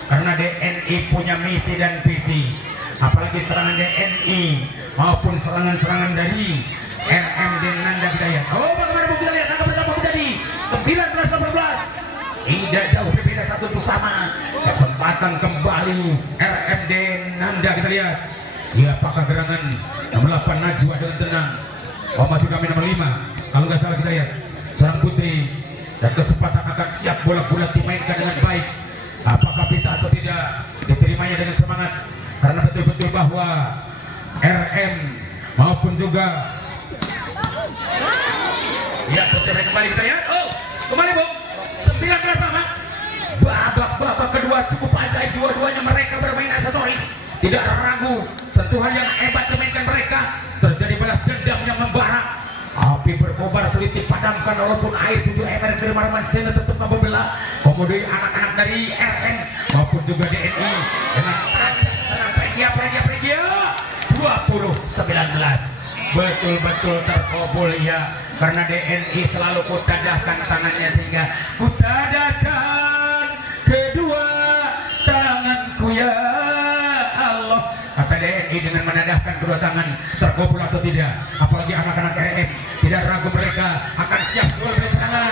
karena DNI punya misi dan visi. apalagi serangan DNI maupun serangan-serangan dari RMD Nanda Hidayat. Oh, bagaimana Bung Hidayat? Angka pertama menjadi 19-18. Tidak jauh berbeda satu sama. Kesempatan kembali RMD Nanda, kita lihat siapakah gerangan nomor 8 Najwa dengan tenang. Oh, masuk kami nomor 5 kalau nggak salah, kita lihat seorang putri, dan kesempatan akan siap bola-bola dimainkan dengan baik. Apakah bisa atau tidak diterimanya dengan semangat, karena betul-betul bahwa RM maupun juga ya betul kembali, kita lihat. Oh, kembali Bu 9 sama. Babak kedua cukup ajaib, dua-duanya mereka bermain aksesoris, tidak ragu sentuhan yang hebat dimainkan mereka. Terjadi balas dendam yang membara, api berkobar sulit dipadamkan walaupun air 7 ember Firman Sena tetap membelah. Kemudian anak-anak dari RM maupun juga DNI dengan tajam serang Pregia 20-19. Betul-betul terkabul ya, karena DNI selalu kutadahkan tangannya, sehingga kutadahkan kedua tanganku ya Allah. Kata DNI dengan menadahkan kedua tangan, terkabul atau tidak. Apalagi anak-anak RM tidak ragu, mereka akan siap keluar dari serangan.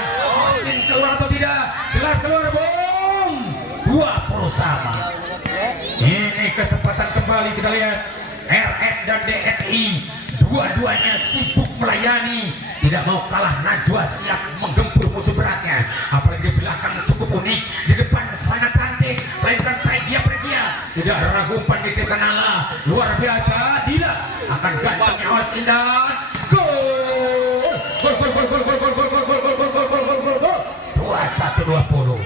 Mesin keluar atau tidak? Jelas keluar Bung. 20 sama. Ini kesempatan kembali, kita lihat RM dan DNI dua-duanya sibuk melayani, tidak mau kalah. Najwa siap menggempur musuh beratnya, apalagi di belakang cukup unik, di depan sangat cantik, melainkan Pregia tidak ragu umpan di Allah luar biasa, tidak akan gantengnya Osin dan gol 21-20.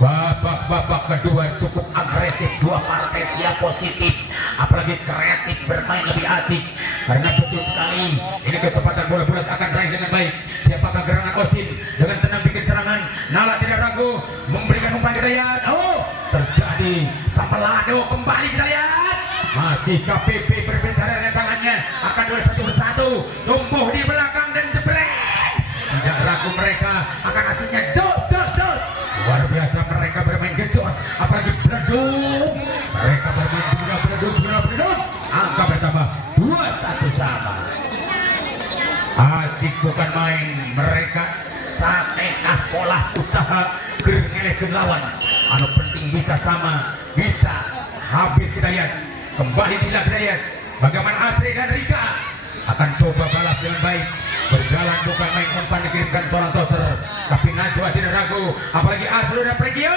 Babak kedua cukup agresif, dua partai siap positif, apalagi kreatif, bermain lebih asik, karena betul sekali ini kesempatan bola bulat akan raih dengan baik. Siapakah gerangan Osin dengan tenang bikin serangan. Nala tidak ragu memberikan umpan, kita lihat. Oh, terjadi Samelado kembali, kita lihat. Masih KPP berbicara dengan tangannya, akan 21-1, tumbuh di belakang dan jebret. Tidak ragu mereka akan hasilnya jos. Luar biasa mereka bermain gejos, apalagi beledung. Mereka bermain beledung. Angka bertambah 21 sama. Asik bukan main, mereka satenah pola usaha ngeleh ke lawan. Anu penting bisa sama, bisa habis. Kita lihat kembali, kita lihat bagaimana Asri dan Rika akan coba balas dengan baik. Berjalan bukan main, umpan dikirimkan seorang toser, tapi Najwa tidak ragu, apalagi Asri dan Pregia.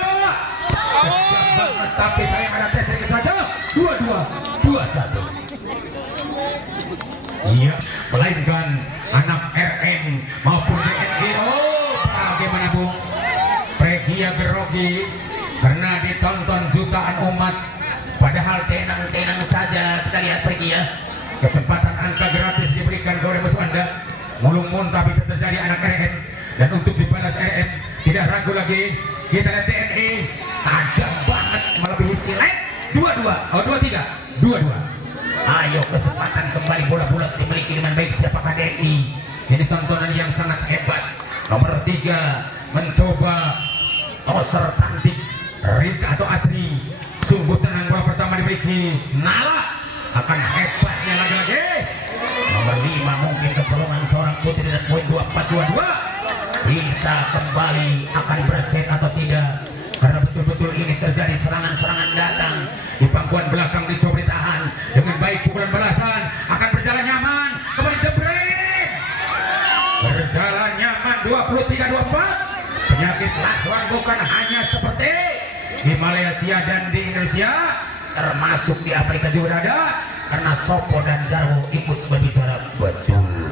Kejam banget, tapi saya ada tes sedikit saja. 22-21. Iya, melainkan anak RM maupun DNI. Oh, bagaimana Bung? Pregia gerogi karena ditonton jutaan umat, padahal tenang-tenang saja. Kita lihat Pregia, kesempatan angka gratis diberikan kepada musuh Anda. Mulung-muntah bisa terjadi anak RM, dan untuk dibalas RM tidak ragu lagi. Kita lihat TNI tajam banget melebihi silet. 22. Ayo, kesempatan kembali bola bulat dimiliki dengan baik. Siapakah DNI? Ini tontonan yang sangat hebat. Nomor 3 mencoba toser cantik Rika atau Asri. Sungguh tenang, bola pertama dimiliki Nala. Akan hebatnya lagi-lagi nomor 5, mungkin kecolongan seorang putri dan poin 24-22 bisa kembali akan berset atau tidak, karena betul-betul ini terjadi serangan-serangan datang di pangkuan belakang, dicoba ditahan dengan baik. Pukulan balasan akan berjalan nyaman, kembali jebret, berjalan nyaman. 23-24. Penyakit Laswan bukan hanya seperti di Malaysia dan di Indonesia, termasuk di Afrika juga ada, karena Sopo dan Jarwo ikut berbicara. Betul.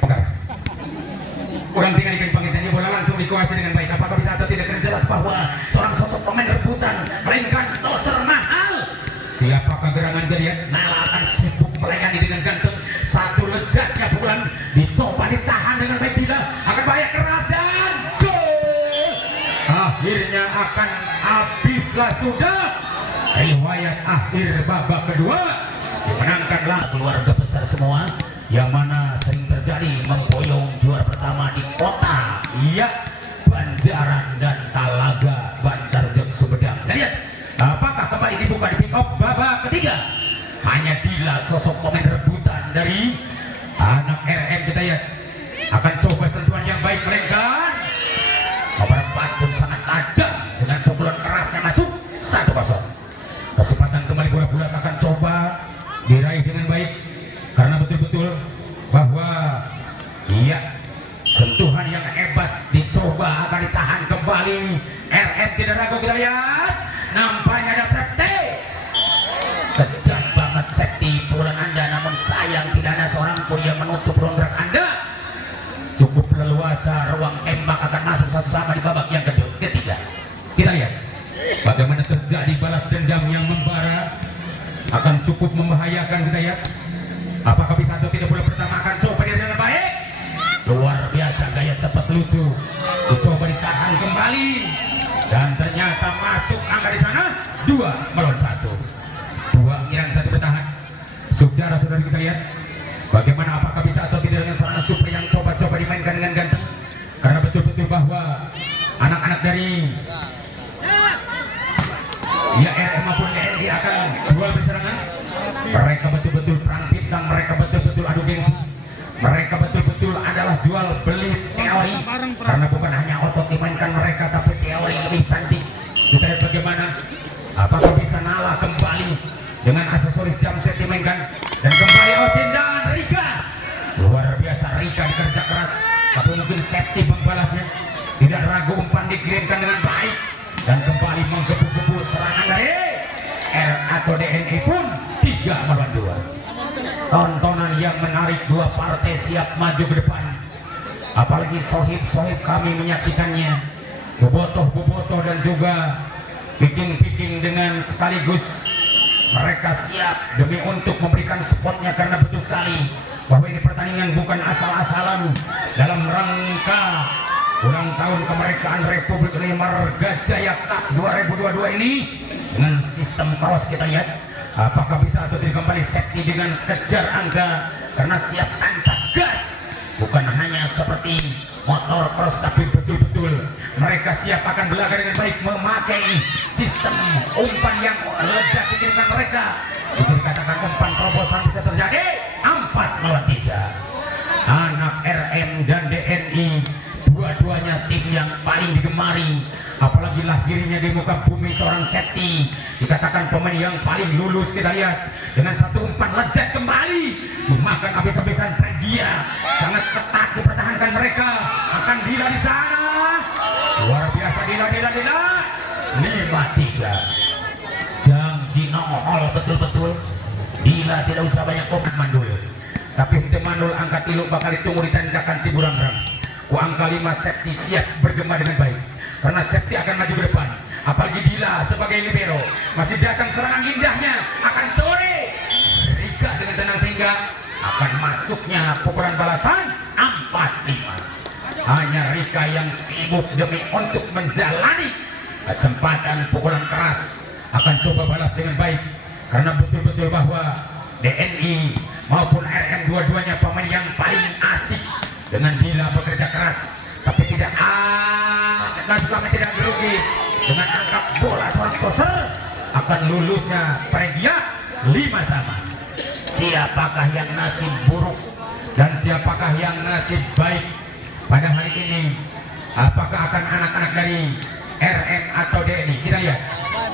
Kurang tinggal ikan panggitan, bola langsung dikuasai dengan baik. Apakah bisa atau tidak? Jelas bahwa seorang sosok pemain rebutan, melainkan toser mahal. Siapakah gerangan Geriat? Nala akan sibuk melayani dengan ganteng. Satu lezatnya pukulan dicoba ditahan dengan baik, tidak akan bahaya keras dan gol. Akhirnya akan habislah sudah riwayat akhir babak kedua. Dimenangkanlah keluarga besar semua, yang mana sering terjadi memboyong juara pertama di kota Banjaran dan Talaga, Bantar jeung Sumedang. Kita lihat apakah kembali dibuka di pick up babak ketiga. Hanya 3 bila sosok pemain rebutan dari anak RM kita ya akan coba sentuhan yang baik melainkan nomor 4 pun sangat tajam dengan pukulan kerasnya masuk 1-0. Kesempatan kembali bola bulat akan coba diraih dengan baik karena betul-betul bahwa iya sentuhan yang hebat dicoba akan ditahan kembali. RM tidak ragu, kita lihat nampaknya ada safety. Kejam banget safety pukulan Anda, namun sayang tidak ada seorang pun yang menutup ruang gerak Anda. Cukup leluasa, ruang tembak akan masuk sama di babak yang ketiga. Kita lihat bagaimana terjadi balas dendam yang membara, akan cukup membahayakan. Kita lihat apakah bisa atau tidak. Bola pertama akan coba dia dengan baik, luar biasa gaya cepat lucu, dicoba ditahan kembali dan ternyata masuk angka di sana 2-1. 2 Iran 1 bertahan. Saudara-saudari kita lihat bagaimana apakah bisa atau tidak dengan serangan super yang coba-coba dimainkan dengan ganteng, karena betul-betul bahwa anak-anak dari ya RM maupun DNI akan jual berserangan. Mereka betul-betul perang bintang, mereka betul-betul adu gengsi, mereka betul-betul adalah jual beli teori, karena bukan hanya otot dimainkan mereka tapi teori lebih cantik. Kita lihat bagaimana apakah bisa Nala kembali dengan aksesoris jam set dimainkan dan kembali Osin dan Rika. Luar biasa Rika dikerja keras, tapi mungkin safety membalasnya. Tidak ragu umpan dikirimkan dengan baik dan kembali menggebu-gebu serangan dari R atau DNI pun 3-2. Tontonan yang menarik, dua partai siap maju ke depan. Apalagi sohib-sohib kami menyaksikannya, bobotoh-bobotoh dan juga piking-piking dengan sekaligus mereka siap demi untuk memberikan spotnya, karena betul sekali bahwa ini pertandingan bukan asal-asalan dalam rangka ulang tahun kemerdekaan Republik Indonesia Margajaya Cup 2022 ini dengan sistem cross. Kita lihat apakah bisa atau tidak kembali safety dengan kejar angka, karena siap tancap gas, bukan hanya seperti motor cross tapi betul-betul mereka siap akan belaga dengan baik memakai sistem umpan yang lezat dikirimkan mereka. Bisa dikatakan umpan terobosan bisa terjadi 4-3. Anak RM dan DNI dua-duanya tim yang paling digemari, apalagi lahirnya di muka bumi seorang safety, dikatakan pemain yang paling lulus. Kita lihat dengan satu umpan lezat kembali dimakan habis-habisan. Pregia sangat ketat dipertahankan, mereka akan Dila di sana, luar biasa. Dila 5-3. Janji nongol betul-betul. Dila tidak usah banyak komen mandul, tapi mandul angka tilu bakal ditunggu di tanjakan Ciburangrang. Angka 5 safety siap bergema dengan baik, karena safety akan maju ke depan. Apalagi Dila sebagai libero masih datang serangan indahnya, akan core Rika dengan tenang sehingga akan masuknya pukulan balasan 4-5. Hanya Rika yang sibuk demi untuk menjalani kesempatan pukulan keras, akan coba balas dengan baik, karena betul-betul bahwa DNI maupun RM dua-duanya pemain yang paling asik. Dengan Dila bekerja keras tapi tidak tidak gerugi dengan angkat bola seorang crosser, akan lulusnya Pregia 5 sama. Siapakah yang nasib buruk dan siapakah yang nasib baik pada hari ini? Apakah akan anak-anak dari RM atau DNI? Kita lihat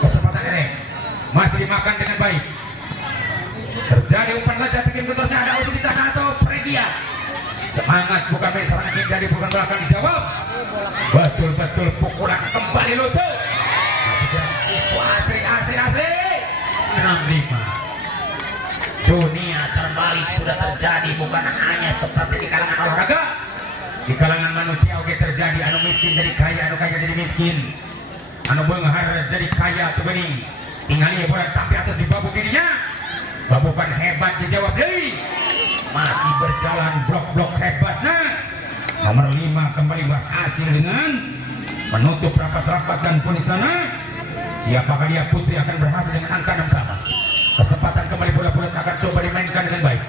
kesempatan RM masih dimakan dengan baik. Terjadi umpan lezat, bikin betulnya ada Uji di sana atau Pregia. Semangat bukan main serangan indah di bukan belakang dijawab. Betul-betul pukulan kembali lucu. Itu asli. 6-5. Dunia terbalik sudah terjadi, bukan hanya seperti di kalangan olahraga, di kalangan manusia oke terjadi. Anu miskin jadi kaya, anu kaya jadi miskin, anu benghar jadi kaya tuh bening. Tinggalnya bola sampai atas di babuk dirinya. Babukan hebat dijawab deh. Masih berjalan blok-blok hebatnya. Nomor 5 kembali berhasil dengan menutup rapat-rapat dan pun di sana. Siapakah dia? Putri akan berhasil dengan angka 6 sama. Kesempatan kembali bola bulat akan coba dimainkan dengan baik.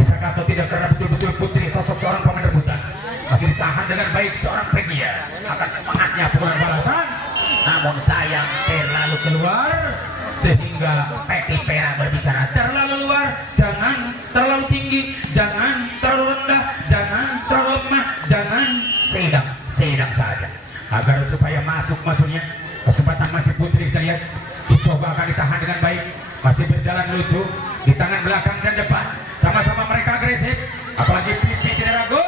Bisakah atau tidak, karena betul-betul Putri sosok seorang pemain rebutan masih ditahan dengan baik seorang Pregia. Akan semangatnya pukulan balasan, namun sayang terlalu keluar sehingga Peti Pera berbicara terlalu luar, jangan terlalu tinggi, jangan terlalu rendah, jangan terlalu lemah, jangan sedang saja, agar supaya masuk maksudnya. Kesempatan masih Putri, kita lihat dicoba akan ditahan dengan baik, masih berjalan lucu di tangan belakang dan depan, sama-sama mereka agresif, apalagi Pipi tidak ragu,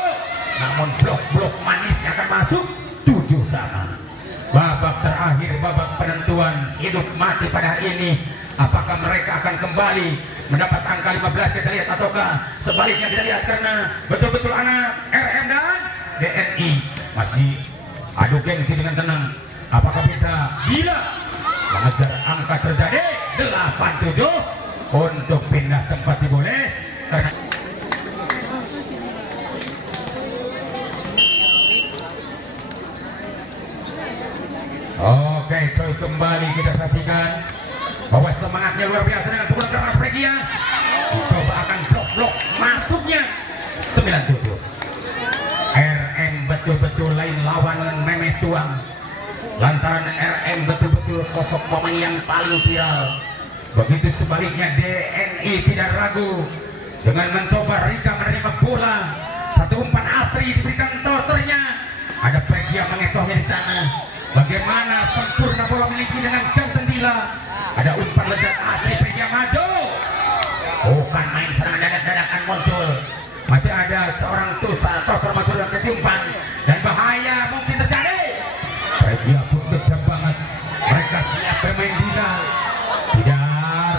namun blok-blok manis akan masuk 7 sama. Babak terakhir, babak penentuan hidup mati pada hari ini, apakah mereka akan kembali mendapat angka 15 kita lihat, ataukah sebaliknya kita lihat, karena betul-betul anak RM dan DNI masih adu gengsi dengan tenang. Apakah bisa bila mengejar angka terjadi 87 untuk pindah tempat sih boleh, karena oke, coy, kembali kita saksikan bahwa semangatnya luar biasa dengan pukulan keras Pregia. Coba akan blok-blok masuknya 97. RM betul-betul lain lawan dengan memeh tuang, lantaran RM betul-betul sosok pemain yang paling viral. Begitu sebaliknya DNI tidak ragu dengan mencoba Rika menerima bola, satu umpan asri diberikan tosernya, ada Pregia mengecohnya di sana. Bagaimana sempurna bola miliki dengan Ganten Dila, ada umpan lezat asli Pregia maju, bukan main serangan dadak-dadakan muncul, masih ada seorang toser masuk dalam kesimpan dan bahaya mungkin terjadi. Pregia pun kejam banget, mereka siap bermain Dila, tidak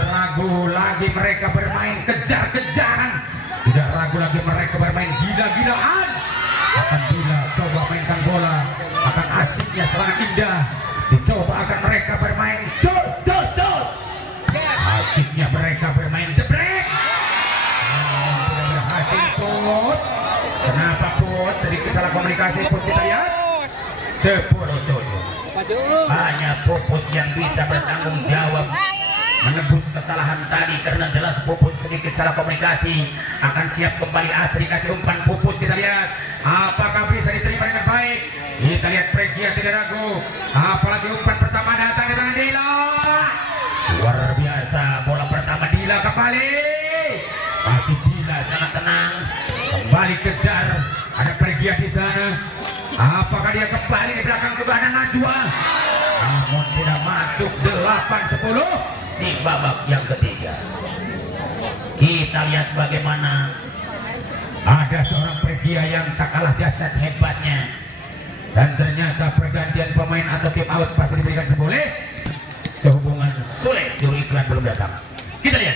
ragu lagi mereka bermain kejar-kejaran, tidak ragu lagi mereka bermain gila-gilaan. Akan Dila coba mainkan bola, akan asiknya serangan indah, dicoba akan mereka bermain jos, asiknya mereka bermain jebrek. Tidak berhasil Put. Kenapa Put? Sedikit salah komunikasi Put, kita lihat 10-7. Hanya Puput yang bisa bertanggung jawab menebus kesalahan tadi, karena jelas Puput sedikit salah komunikasi. Akan siap kembali asri, kasih umpan Puput, kita lihat apakah bisa diterima dengan baik. Kita lihat Pregia tidak ragu, apalagi umpan pertama datang di tangan Dila, luar biasa. Bola pertama Dila kembali, masih Dila sangat tenang, kembali kejar, ada Pregia di sana. Apakah dia kembali di belakang ke badan Najwa, namun tidak masuk. 8-10 di babak yang ketiga. Kita lihat bagaimana ada seorang Pregia yang tak kalah dahsyat hebatnya, dan ternyata pergantian pemain atau tim out pasti diberikan seboleh sehubungan sulit. Juru iklan belum datang. Kita lihat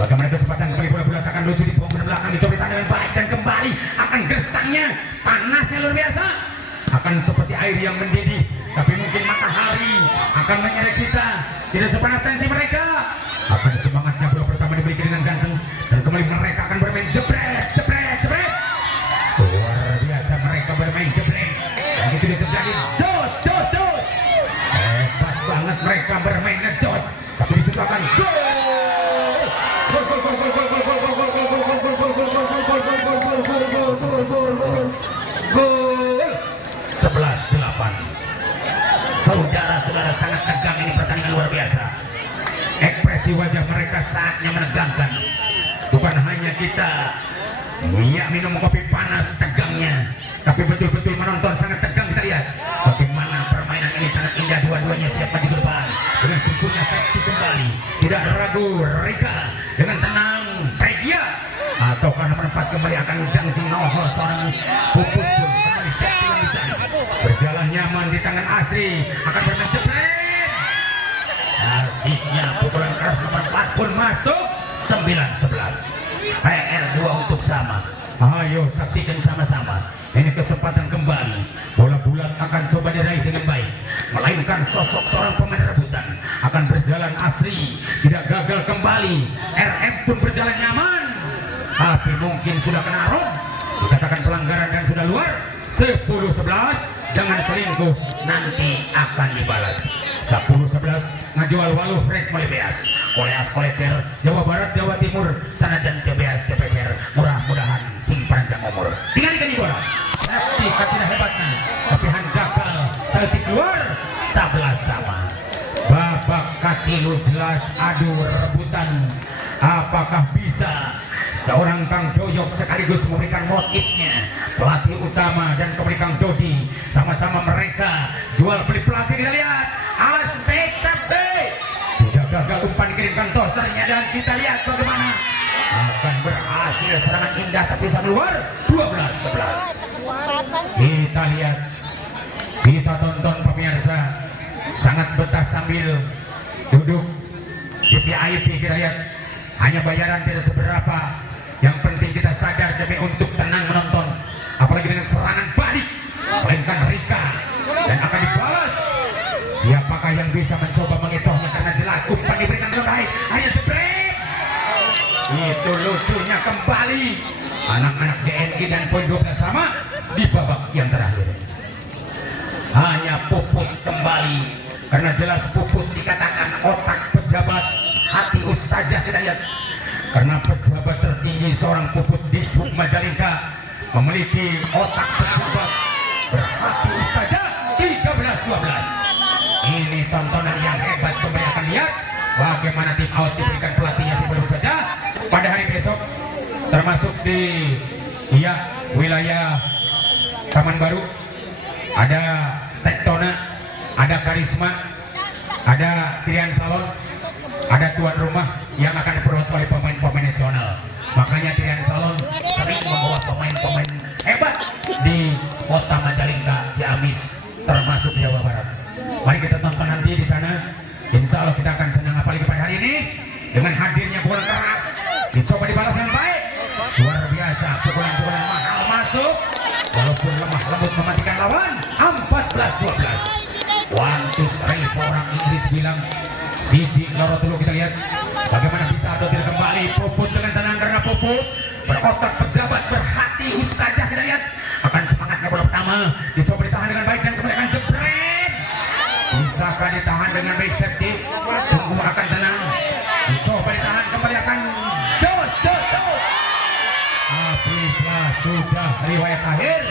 bagaimana kesempatan kembali bola akan lucu di pohon belakang, dicoba dengan baik dan kembali akan gersangnya, panasnya luar biasa, akan seperti air yang mendidih, tapi mungkin matahari akan menyeret kita, tidak sepanas tensi mereka. Akan semangatnya bola pertama diberikan dengan ganteng, dan kembali mereka akan bermain jebret. Luar biasa mereka bermain jebret, dan itu dia terjadi jos. Hebat banget mereka bermain ngejos, tapi disitu akan gol. 11-8. Saudara-saudara, sangat tegang ini pertandingan luar biasa. Ekspresi wajah mereka saatnya menegangkan. Bukan hanya kita minum kopi panas tegangnya, tapi betul-betul menonton sangat tegang. Kita lihat bagaimana permainan ini sangat indah, dua-duanya siap maju ke depan dengan sempurna. Sakti kembali, tidak ragu Rika dengan tenang. Pregia atau karena menempat kembali akan jangjing nohol seorang Puput pun kembali siap dengan dicari, berjalan nyaman di tangan Asri, akan bermain jebret. Asiknya pukulan keras nomor 4 pun masuk. 9-11. PR2 untuk sama. Ayo saksikan sama-sama. Ini kesempatan kembali. Bola bulat akan coba diraih dengan baik, melainkan sosok seorang pemain rebutan. Akan berjalan Asri, tidak gagal kembali. RM pun berjalan nyaman, tapi mungkin sudah kena arung, dikatakan pelanggaran dan sudah luar. 10-11. Jangan selingkuh, nanti akan dibalas. 10-11. Ngajual waluh rek melebeas koleas kolecer Jawa Barat Jawa Timur sanajan TBS TPSR mudah-mudahan sing panjang umur. Tinggal bola pasti kacina hebatnya, tapi hanjakal cantik keluar. 11 sama. babak katilu jelas adu rebutan. Apakah bisa seorang Kang Doyok sekaligus memberikan motifnya pelatih utama dan kemudian Kang Dodi, sama-sama mereka jual beli pelatih. Kita lihat asik tapi tidak gagal umpan dikirimkan tosernya, dan kita lihat bagaimana akan berhasil serangan indah tapi bisa keluar 12-11. Kita lihat, kita tonton pemirsa, sangat betah sambil duduk di VIP. Kita lihat hanya bayaran tidak seberapa, yang penting kita sadar demi untuk tenang menonton, apalagi dengan serangan balik melainkan Rika dan akan dibalas. Siapakah yang bisa mencoba mengecohnya, karena jelas umpan diberikan dengan baik, hanya jebret. Itu lucunya kembali anak-anak DNI dan poin 12 sama di babak yang terakhir. Hanya Puput kembali, karena jelas Puput dikatakan otak pejabat hati Ustazah. Kita lihat, karena pejabat tertinggi seorang Puput di Sub Majalengka memiliki otak pejabat berhati Ustazah. 13-12. Ini tontonan yang hebat. Kembali akan lihat bagaimana tim out diberikan pelatihnya si baru saja pada hari besok, termasuk di wilayah Taman Baru. Ada Tektona, ada Karisma, ada Tirian Salon, ada tuan rumah yang akan diperoleh oleh pemain-pemain nasional. Makanya Tirian Salon sering membawa pemain-pemain hebat di kota Majalengka, Ciamis, termasuk Jawa Barat. Mari kita tonton nanti di sana. Insya Allah kita akan senang, apalagi pada hari ini dengan hadirnya bola keras dicoba dibalas dengan baik. Luar biasa, pukulan-pukulan mahal masuk, walaupun lemah lembut mematikan lawan. 14-12. One two three, orang Inggris bilang siji loro dulu. Kita lihat bagaimana bisa atau tidak kembali Puput dengan tenang, karena Puput berotak pejabat berhati Ustazah. Kita lihat akan semangatnya bola pertama dicoba ditahan dengan baik dan kemudian akan jebret. Bisakah ditahan dengan baik Septi? Sungguh akan tenang, dicoba ditahan kembali akan jos. Habislah sudah riwayat akhir.